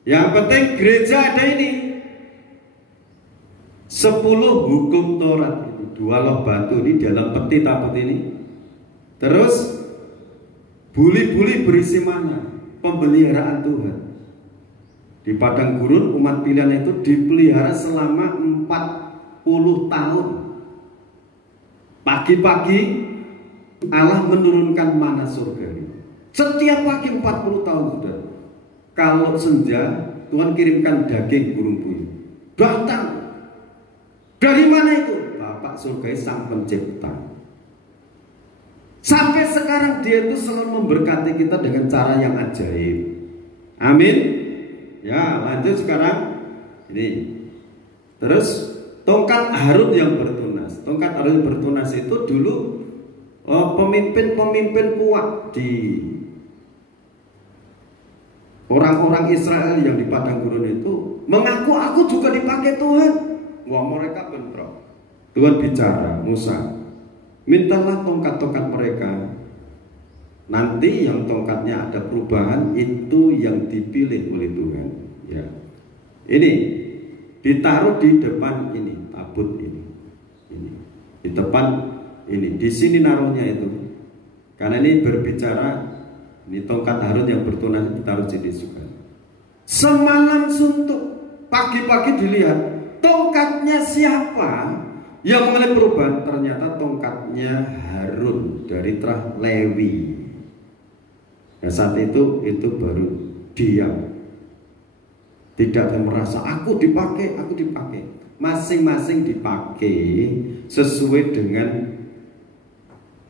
Yang penting gereja ada ini 10 hukum Taurat itu, 2 loh batu ini dalam peti tabut ini. Terus buli-buli berisi mana? Pemeliharaan Tuhan. Di padang gurun umat pilihan itu dipelihara selama 40 tahun. Pagi-pagi Allah menurunkan mana surga. Setiap pagi 40 tahun sudah. Kalau senja Tuhan kirimkan daging burung puyuh. Datang Bapak surgawi Sang Pencipta. Sampai sekarang dia itu selalu memberkati kita dengan cara yang ajaib. Amin. Ya, lanjut sekarang. Ini. Terus tongkat Harun yang bertunas. Tongkat Harun yang bertunas itu dulu pemimpin-pemimpin kuat di orang-orang Israel yang di padang gurun itu mengaku aku juga dipakai Tuhan. Wah, mereka bentrok. Tuhan bicara, Musa, mintalah tongkat-tongkat mereka. Nanti yang tongkatnya ada perubahan itu yang dipilih oleh Tuhan. Ya, ini ditaruh di depan ini tabut ini di depan ini, di sini naruhnya itu. Karena ini berbicara, ini tongkat Harun yang bertunas ditaruh sini juga. Semalam suntuk, pagi-pagi dilihat tongkatnya siapa yang mengalami perubahan. Ternyata tongkatnya Harun dari terah Lewi. Nah, saat itu baru diam. Tidak ada merasa aku dipakai. Masing-masing dipakai sesuai dengan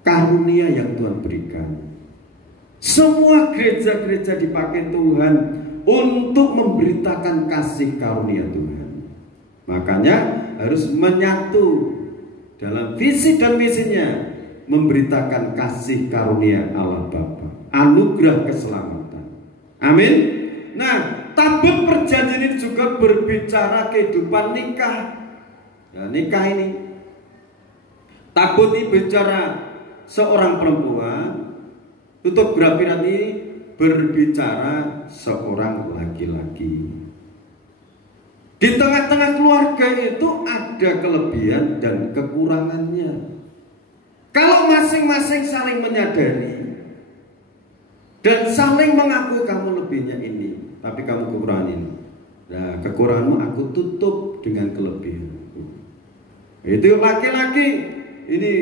karunia yang Tuhan berikan. Semua gereja-gereja dipakai Tuhan untuk memberitakan kasih karunia Tuhan. Makanya harus menyatu dalam visi dan misinya, memberitakan kasih karunia Allah Bapa, anugerah keselamatan. Amin. Nah, tabut perjanjian ini juga berbicara kehidupan nikah. Nah, nikah ini, tabut ini bicara seorang perempuan, tutup gerapiran ini berbicara seorang laki-laki. Di tengah-tengah keluarga itu ada kelebihan dan kekurangannya. Kalau masing-masing saling menyadari dan saling mengaku kamu lebihnya ini, tapi kamu kekurangan ini. Nah, kekuranganmu aku tutup dengan kelebihan. Itu laki-laki ini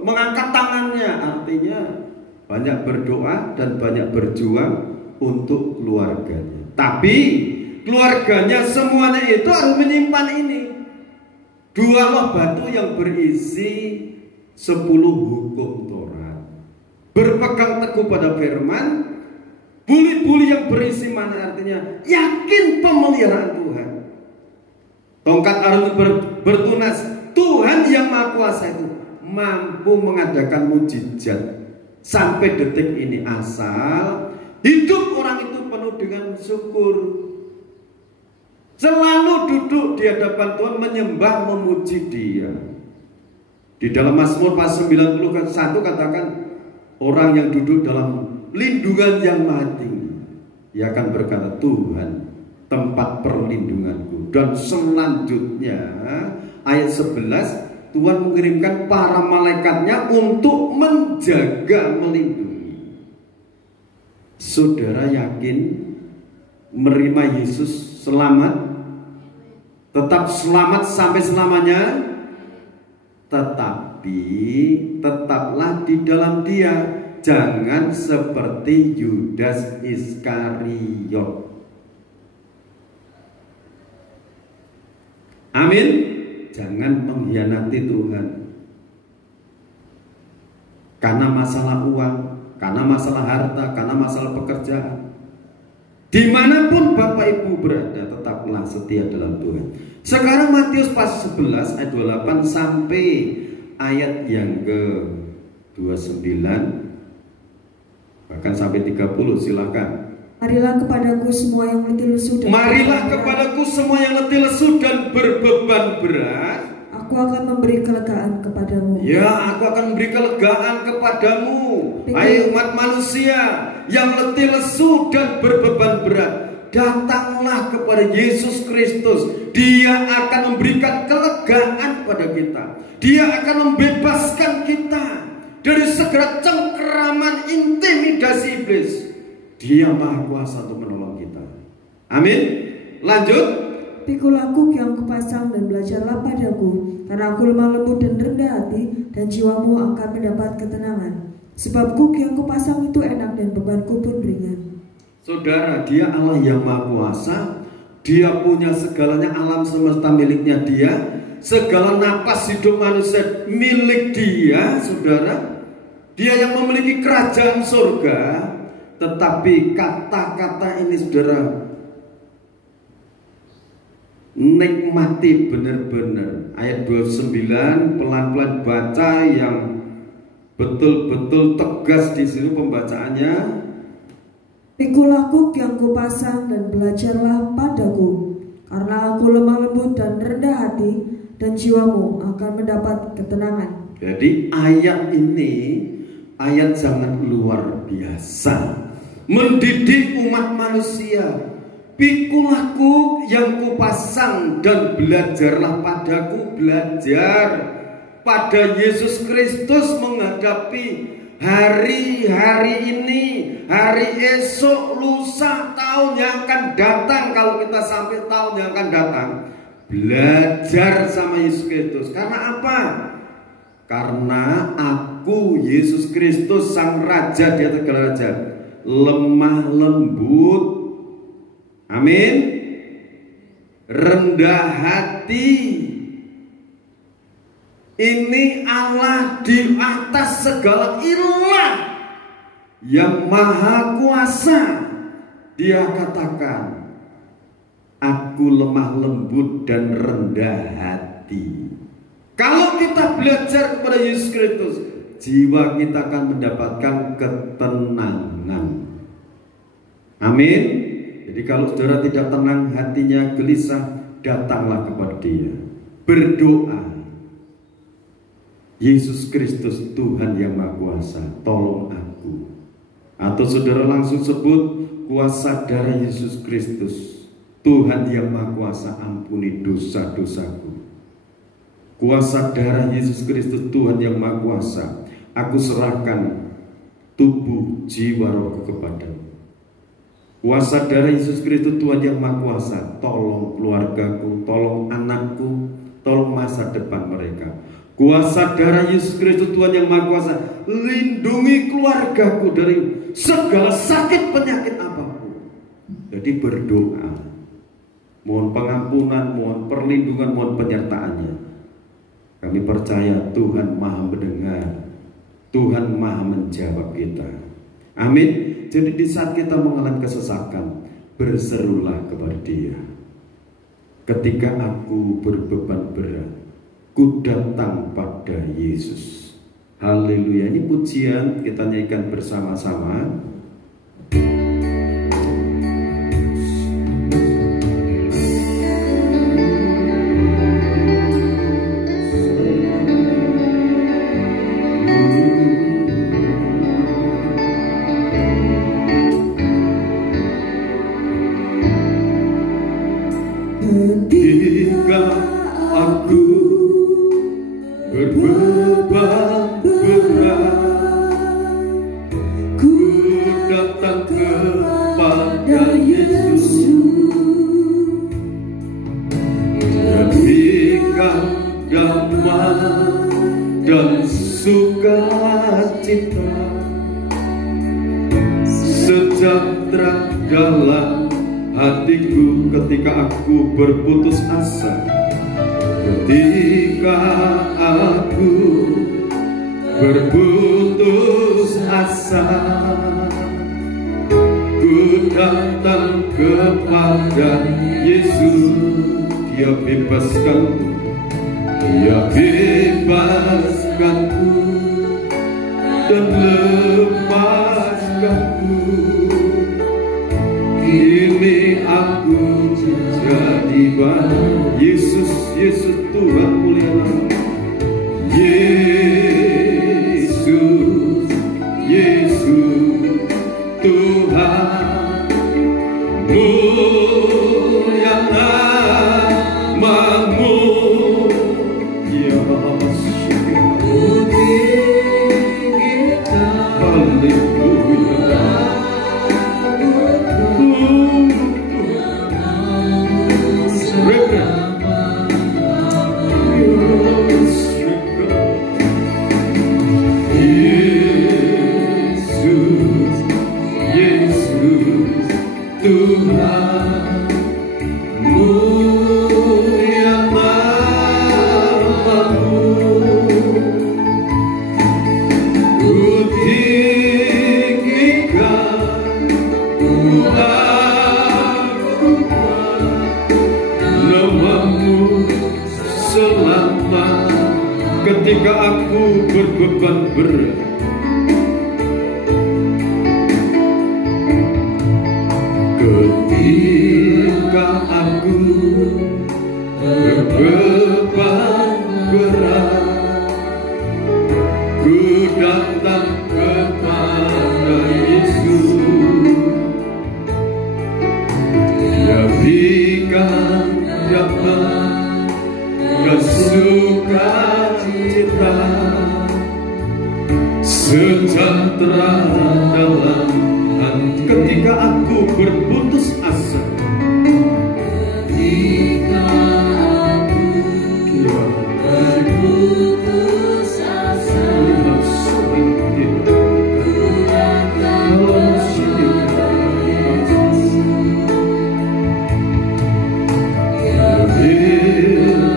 mengangkat tangannya, artinya banyak berdoa dan banyak berjuang untuk keluarganya. Tapi keluarganya semuanya itu harus menyimpan ini. 2 loh batu yang berisi 10 hukum Taurat. Berpegang teguh pada firman. Buli-buli yang berisi mana, artinya yakin pemeliharaan Tuhan. Tongkat Harun bertunas, Tuhan yang Maha Kuasa itu mampu mengadakan mujizat sampai detik ini, asal hidup orang itu penuh dengan syukur. Selalu duduk di hadapan Tuhan, menyembah, memuji Dia. Di dalam Mazmur pasal 91 katakan, orang yang duduk dalam lindungan yang maha tinggi, ia akan berkata, Tuhan tempat perlindunganku. Dan selanjutnya ayat 11, Tuhan mengirimkan para malaikatnya untuk menjaga, melindungi. Saudara yakin menerima Yesus selamat? Tetap selamat sampai selamanya? Tetapi tetaplah di dalam Dia. Jangan seperti Yudas Iskariot. Amin. Jangan mengkhianati Tuhan karena masalah uang, karena masalah harta, karena masalah pekerjaan. Dimanapun Bapak Ibu berada, tetaplah setia dalam Tuhan. Sekarang Matius pasal 11 ayat 28 sampai ayat yang ke-29, bahkan sampai 30, silakan. Marilah kepadaku semua yang letih lesu dan berbeban berat. Aku akan memberi kelegaan kepadamu. Ya, aku akan memberi kelegaan kepadamu. Hai umat manusia yang letih lesu dan berbeban berat, datanglah kepada Yesus Kristus. Dia akan memberikan kelegaan pada kita. Dia akan membebaskan kita dari segala cengkeraman intimidasi iblis. Dia Maha Kuasa untuk menolong kita. Amin. Lanjut. Pikulah kuk yang kupasang dan belajarlah padaku, karena aku lemah lembut dan rendah hati, dan jiwamu akan mendapat ketenangan. Sebab kuk yang kupasang itu enak dan bebanku pun ringan. Saudara, Dia Allah yang Maha Kuasa Dia punya segalanya, alam semesta miliknya dia, segala napas hidup manusia milik dia, saudara. Dia yang memiliki kerajaan surga. Tetapi kata-kata ini, saudara, nikmati benar-benar. Ayat 29, pelan-pelan baca yang betul-betul tegas di sini pembacaannya. Pikulah kuk yang kupasang dan belajarlah padaku, karena aku lemah lembut dan rendah hati, dan jiwamu akan mendapat ketenangan. Jadi ayat ini ayat sangat luar biasa, mendidik umat manusia. Pikulah kuk yang kupasang dan belajarlah padaku. Belajar pada Yesus Kristus menghadapi hari-hari ini, hari esok, lusa, tahun yang akan datang. Kalau kita sampai tahun yang akan datang, belajar sama Yesus Kristus. Karena apa? Karena aku, Yesus Kristus, Sang Raja di atas segala raja, lemah lembut, amin, rendah hati. Ini Allah di atas segala ilah, yang maha kuasa. Dia katakan, aku lemah lembut dan rendah hati. Kalau kita belajar kepada Yesus Kristus, jiwa kita akan mendapatkan ketenangan. Amin. Jadi kalau saudara tidak tenang hatinya, gelisah, datanglah kepada Dia, berdoa. Yesus Kristus, Tuhan yang Maha Kuasa, tolong aku. Atau saudara langsung sebut, kuasa darah Yesus Kristus, Tuhan yang Maha Kuasa, ampuni dosa-dosaku. Kuasa darah Yesus Kristus, Tuhan yang Maha Kuasa, aku serahkan tubuh, jiwa, rohku kepadamu. Kuasa darah Yesus Kristus, Tuhan yang Maha Kuasa, tolong keluargaku, tolong anakku, tolong masa depan mereka. Kuasa darah Yesus Kristus, Tuhan yang Maha Kuasa, lindungi keluargaku dari segala sakit penyakit apapun. Jadi berdoa, mohon pengampunan, mohon perlindungan, mohon penyertaannya. Kami percaya Tuhan Maha mendengar, Tuhan Maha menjawab kita. Amin. Jadi di saat kita mengalami kesesakan, berserulah kepada Dia. Ketika aku berbeban berat, ku datang pada Yesus. Haleluya. Ini pujian kita nyanyikan bersama-sama. Ketika aku berbeban berat, ku datang kepada Yesus. Berikan damai dan sukacita, sejahtera dalam hatiku ketika aku berputus asa. Ketika aku berputus asa, ku datang kepada Yesus. Dia bebaskanku, Dia bebaskanku dan lepaskanku. Kini aku jadi baru. Yesus, Yesus Tuhan mulialah. Yesus, Yesus Tuhan mulialah namamu. Ya Haleluya. ketika aku berbeban berat. Ketika aku berbeban berat, ku datang kepada Yesus. Dia berikan damai dan sukacita, sejahtera dalam hati. Ketika aku berputus asa, ketika aku berputus asa,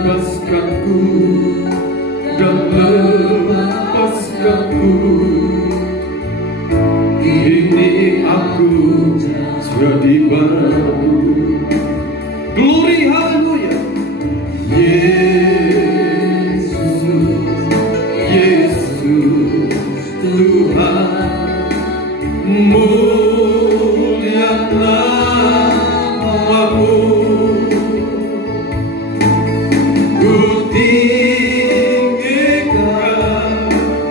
bebaskanku dan lepaskanku. Ini aku jadi baru. Glory, haleluya. Yesus, Yesus Tuhan, mulialah namamu. Ku tinggikan,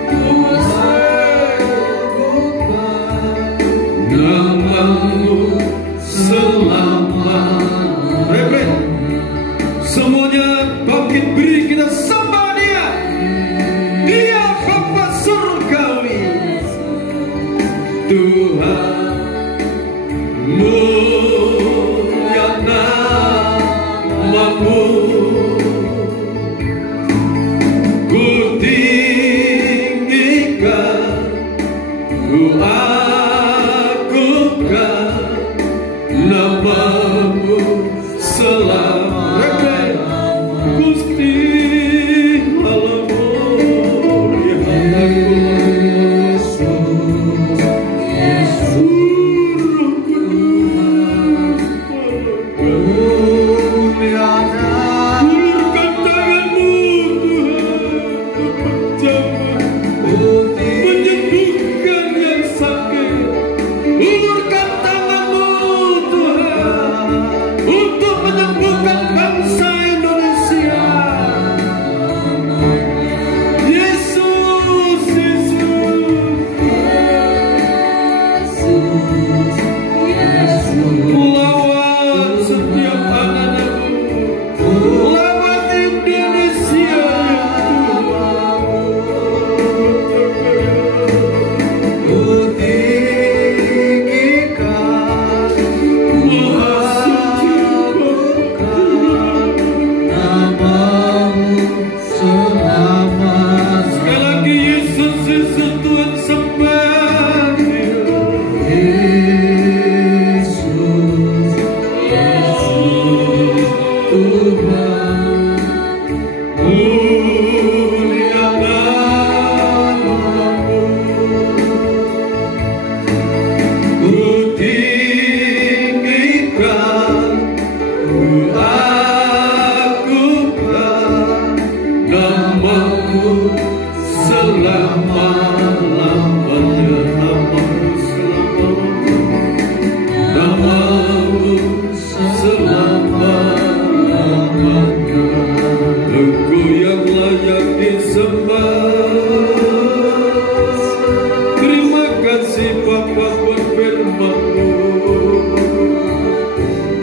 ku sebutkan namamu selama. Refren, semuanya bangkit beri, kita sembah Dia. Dia Bapa surgawi, Tuhan mulia namamu. Ku tinggikan, ku agungkan namamu selama. Gusti haleluya, Yesus, Yesus Roh Kudus, ulurkan tanganmu Tuhan, menyembuhkan yang sakit. Ulurkan tanganmu Tuhan untuk menyembuhkan bangsa Indonesia. Yesus, Yesus, lawan setiap anak-anakmu, lawan Indonesia ya Tuhan. Ku tinggikan, Maha suci namamu selamat. Sekali lagi Yesus, Yesus Tuhan sembah Dia. Yesus, Yesus Tuhan, mulia namamu. Ku tinggikan, ku agungkan namamu selama-lamanya. Namamu selama-lamanya, namamu selama-lamanya. Engkau yang layak disembah. Terima kasih Bapa buat firman-Mu.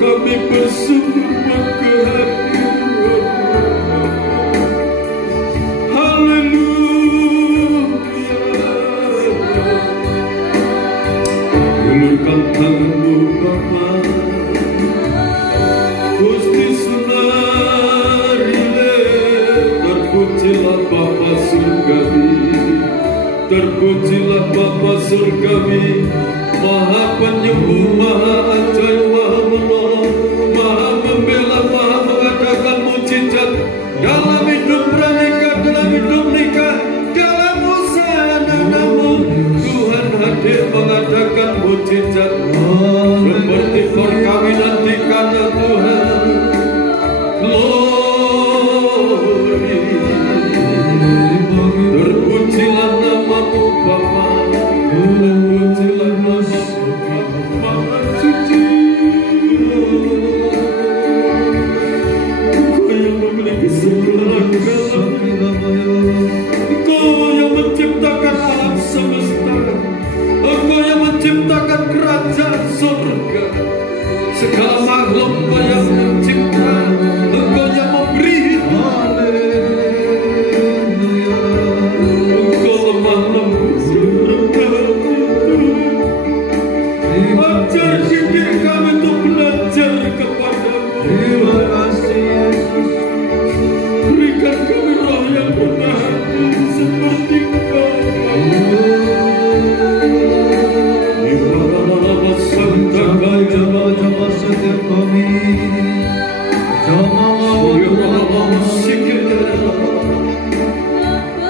Kami bersyukur buat kehadiran-Mu. Haleluya. Ulurkan tanganmu Bapa. Gusti sunarile, terpujilah Bapa surgawi, terpujilah Bapa surgawi, Maha penyembuh, Maha ajaib, Maha menolong, Maha membela, Maha mengadakan mujizat dalam hidup pranikah, dalam hidup nikah, dalam usaha anak-anakmu. Tuhan hadir mengadakan mujizat seperti perkawinan di Kana Tuhan. Glory.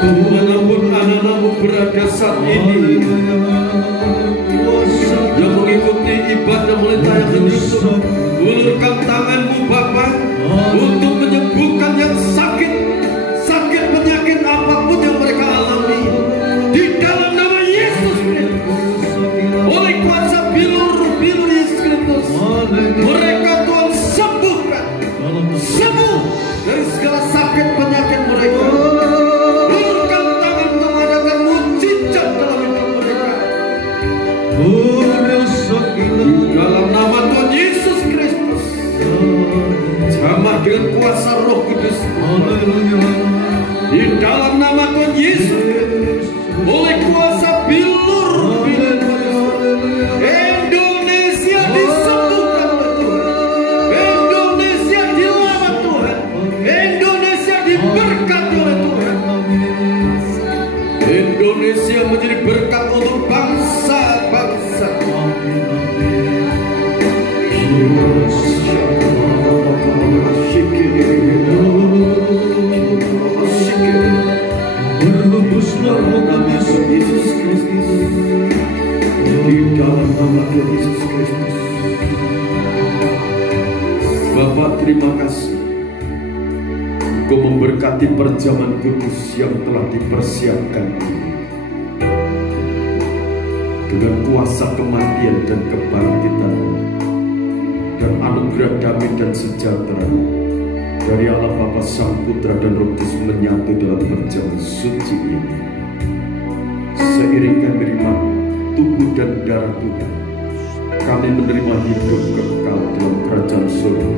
Dimanapun anak-anakmu berada saat ini yang mengikuti ibadah mulai tayang ini, ulurkan tanganmu Bapa untuk menyembuhkan yang sakit penyakit apapun yang mereka alami di dalam nama Yesus Kristus. Oleh kuasa bilur Yesus Kristus, mereka Tuhan sembuhkan, sembuh dari segala sakit penyakit mereka. Ulurkan tangan untuk mengadakan mujizat dalam hidup mereka. Dalam nama Tuhan Yesus Kristus, jamah dengan kuasa Roh Kudus. Di dalam nama Tuhan Yesus, oleh kuasa bilur Indonesia disembuhkan oleh Tuhan. Indonesia dilawan Tuhan. Indonesia diberkati oleh Tuhan. Indonesia menjadi berkat untuk bangsa-bangsa. Yesus Kristus, di dalam nama Tuhan Yesus Kristus. Bapak, terima kasih Engkau memberkati perjamuan kudus yang telah dipersiapkan ini dengan kuasa kematian dan kebangkitan dan anugerah damai dan sejahtera dari Allah Bapa, Sang Putra dan Roh Kudus menyatu dalam perjamuan suci ini. Seiring kami menerima tubuh dan darah Tuhan, kami menerima hidup kekal dalam kerajaan surga.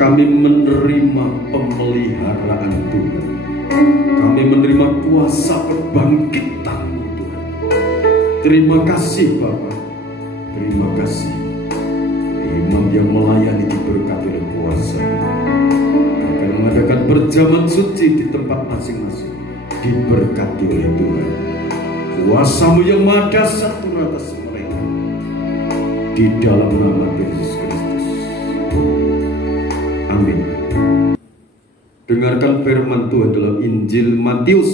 Kami menerima pemeliharaan Tuhan. Kami menerima kuasa kebangkitan-Mu Tuhan. Terima kasih Bapa. Terima kasih. Imam yang melayani diberkati oleh kuasa. Akan mengadakan perjamuan suci di tempat masing-masing, diberkati oleh Tuhan. Kuasa-Mu yang maha dahsyat turun atas mereka di dalam nama Yesus Kristus. Amin. Dengarkan firman Tuhan dalam Injil Matius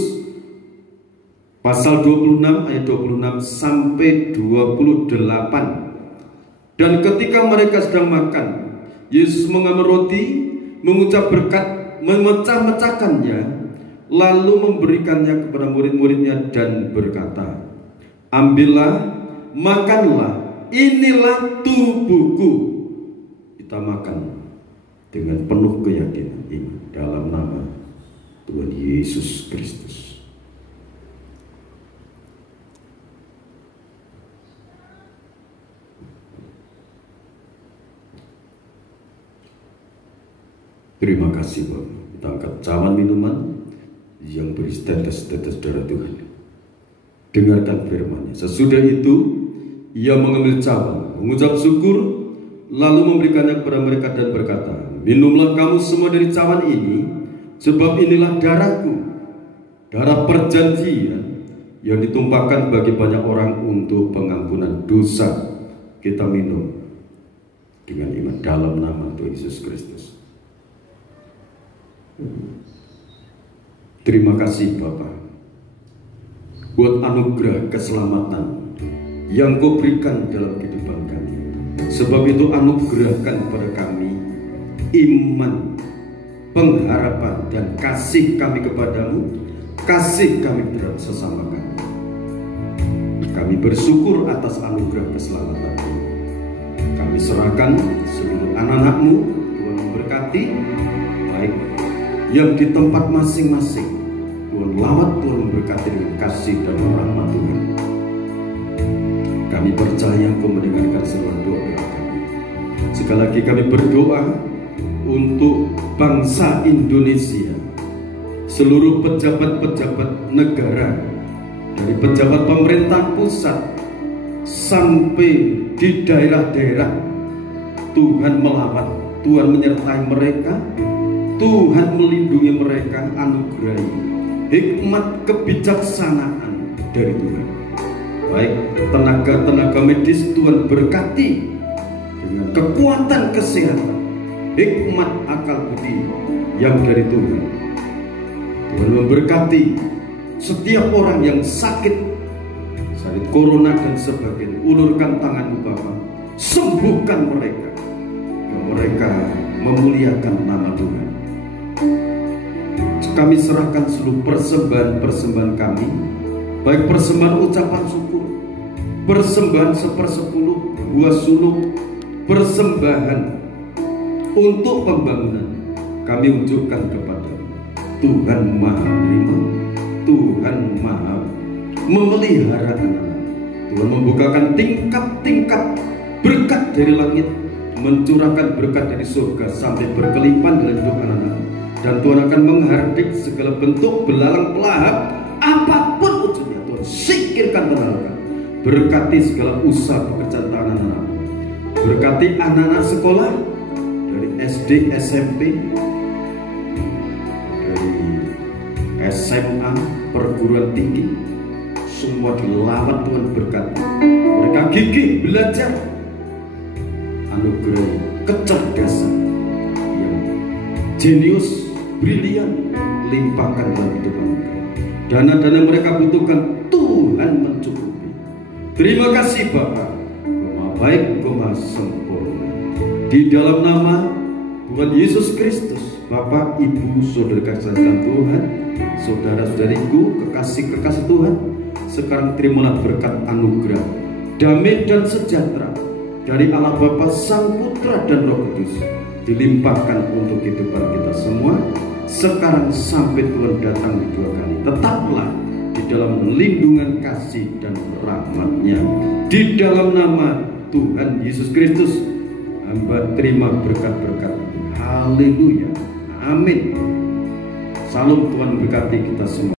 pasal 26 ayat 26 sampai 28. Dan ketika mereka sedang makan, Yesus mengambil roti, mengucap berkat, memecah-mecahkannya, lalu memberikannya kepada murid-muridnya dan berkata, ambillah, makanlah, inilah tubuhku. Kita makan dengan penuh keyakinan ini dalam nama Tuhan Yesus Kristus. Terima kasih Bapak. Kita angkat cawan minuman yang berisi tetes-tetes darah Tuhan. Dengarkan firman-Nya. Sesudah itu ia mengambil cawan, mengucap syukur, lalu memberikannya kepada mereka dan berkata, minumlah kamu semua dari cawan ini, sebab inilah darahku, darah perjanjian yang ditumpahkan bagi banyak orang untuk pengampunan dosa. Kita minum dengan iman dalam nama Tuhan Yesus Kristus. Terima kasih Bapa buat anugerah keselamatan yang Kau berikan dalam kehidupan kami. Sebab itu anugerahkan pada kami iman, pengharapan dan kasih kami kepadamu, kasih kami terhadap sesama kami. Kami bersyukur atas anugerah keselamatan ini. Kami serahkan seluruh anak-anak-Mu, Tuhan memberkati, baik yang di tempat masing-masing. Tuhan lawat, Tuhan memberkati dengan kasih dan rahmat Tuhan. Kami percaya Engkau mendengarkan semua doa kami. Sekali lagi kami berdoa untuk bangsa Indonesia, seluruh pejabat-pejabat negara, dari pejabat pemerintah pusat sampai di daerah-daerah. Tuhan melawat, Tuhan menyertai mereka, Tuhan melindungi mereka, anugerahi hikmat kebijaksanaan dari Tuhan. Baik tenaga-tenaga medis Tuhan berkati dengan kekuatan kesehatan, hikmat akal budi yang dari Tuhan. Tuhan memberkati setiap orang yang sakit corona dan sebagainya. Ulurkan tangan Bapa, sembuhkan mereka, yang mereka memuliakan nama Tuhan. Kami serahkan seluruh persembahan kami, baik persembahan ucapan syukur, persembahan 1/10, 2 suluk, persembahan untuk pembangunan. Kami unjukkan kepada Tuhan Maha Menerima, Tuhan Maha memelihara anak-anak. Tuhan membukakan tingkap-tingkap berkat dari langit, mencurahkan berkat dari surga sampai berkelimpahan dalam hidup anak-anak. Dan Tuhan akan menghardik segala bentuk belalang pelahap, apapun wujudnya. Tuhan singkirkan, tenangkan. Berkati segala usaha pekerjaan anak-anak. Berkati anak-anak sekolah dari SD, SMP, dari SMA, perguruan tinggi, semua dilawat Tuhan berkati. Mereka gigih belajar, anugerah kecerdasan yang jenius, brilian, limpahkan dalam hidup mereka. Dana-dana mereka butuhkan, Tuhan mencukupi. Terima kasih Bapa, Engkau Maha baik, Engkau Maha sempurna. Di dalam nama Tuhan Yesus Kristus, Bapak, Ibu, saudara kasih Tuhan, saudara-saudariku, kekasih-kekasih Tuhan, sekarang terimalah berkat anugerah, damai dan sejahtera dari Allah Bapa, Sang Putra dan Roh Kudus dilimpahkan untuk kehidupan kita semua sekarang sampai Tuhan datang kedua kali. Tetaplah di dalam lindungan kasih dan rahmat-Nya. Di dalam nama Tuhan Yesus Kristus, hamba terima berkat-berkat. Haleluya, amin. Salam, Tuhan berkati kita semua.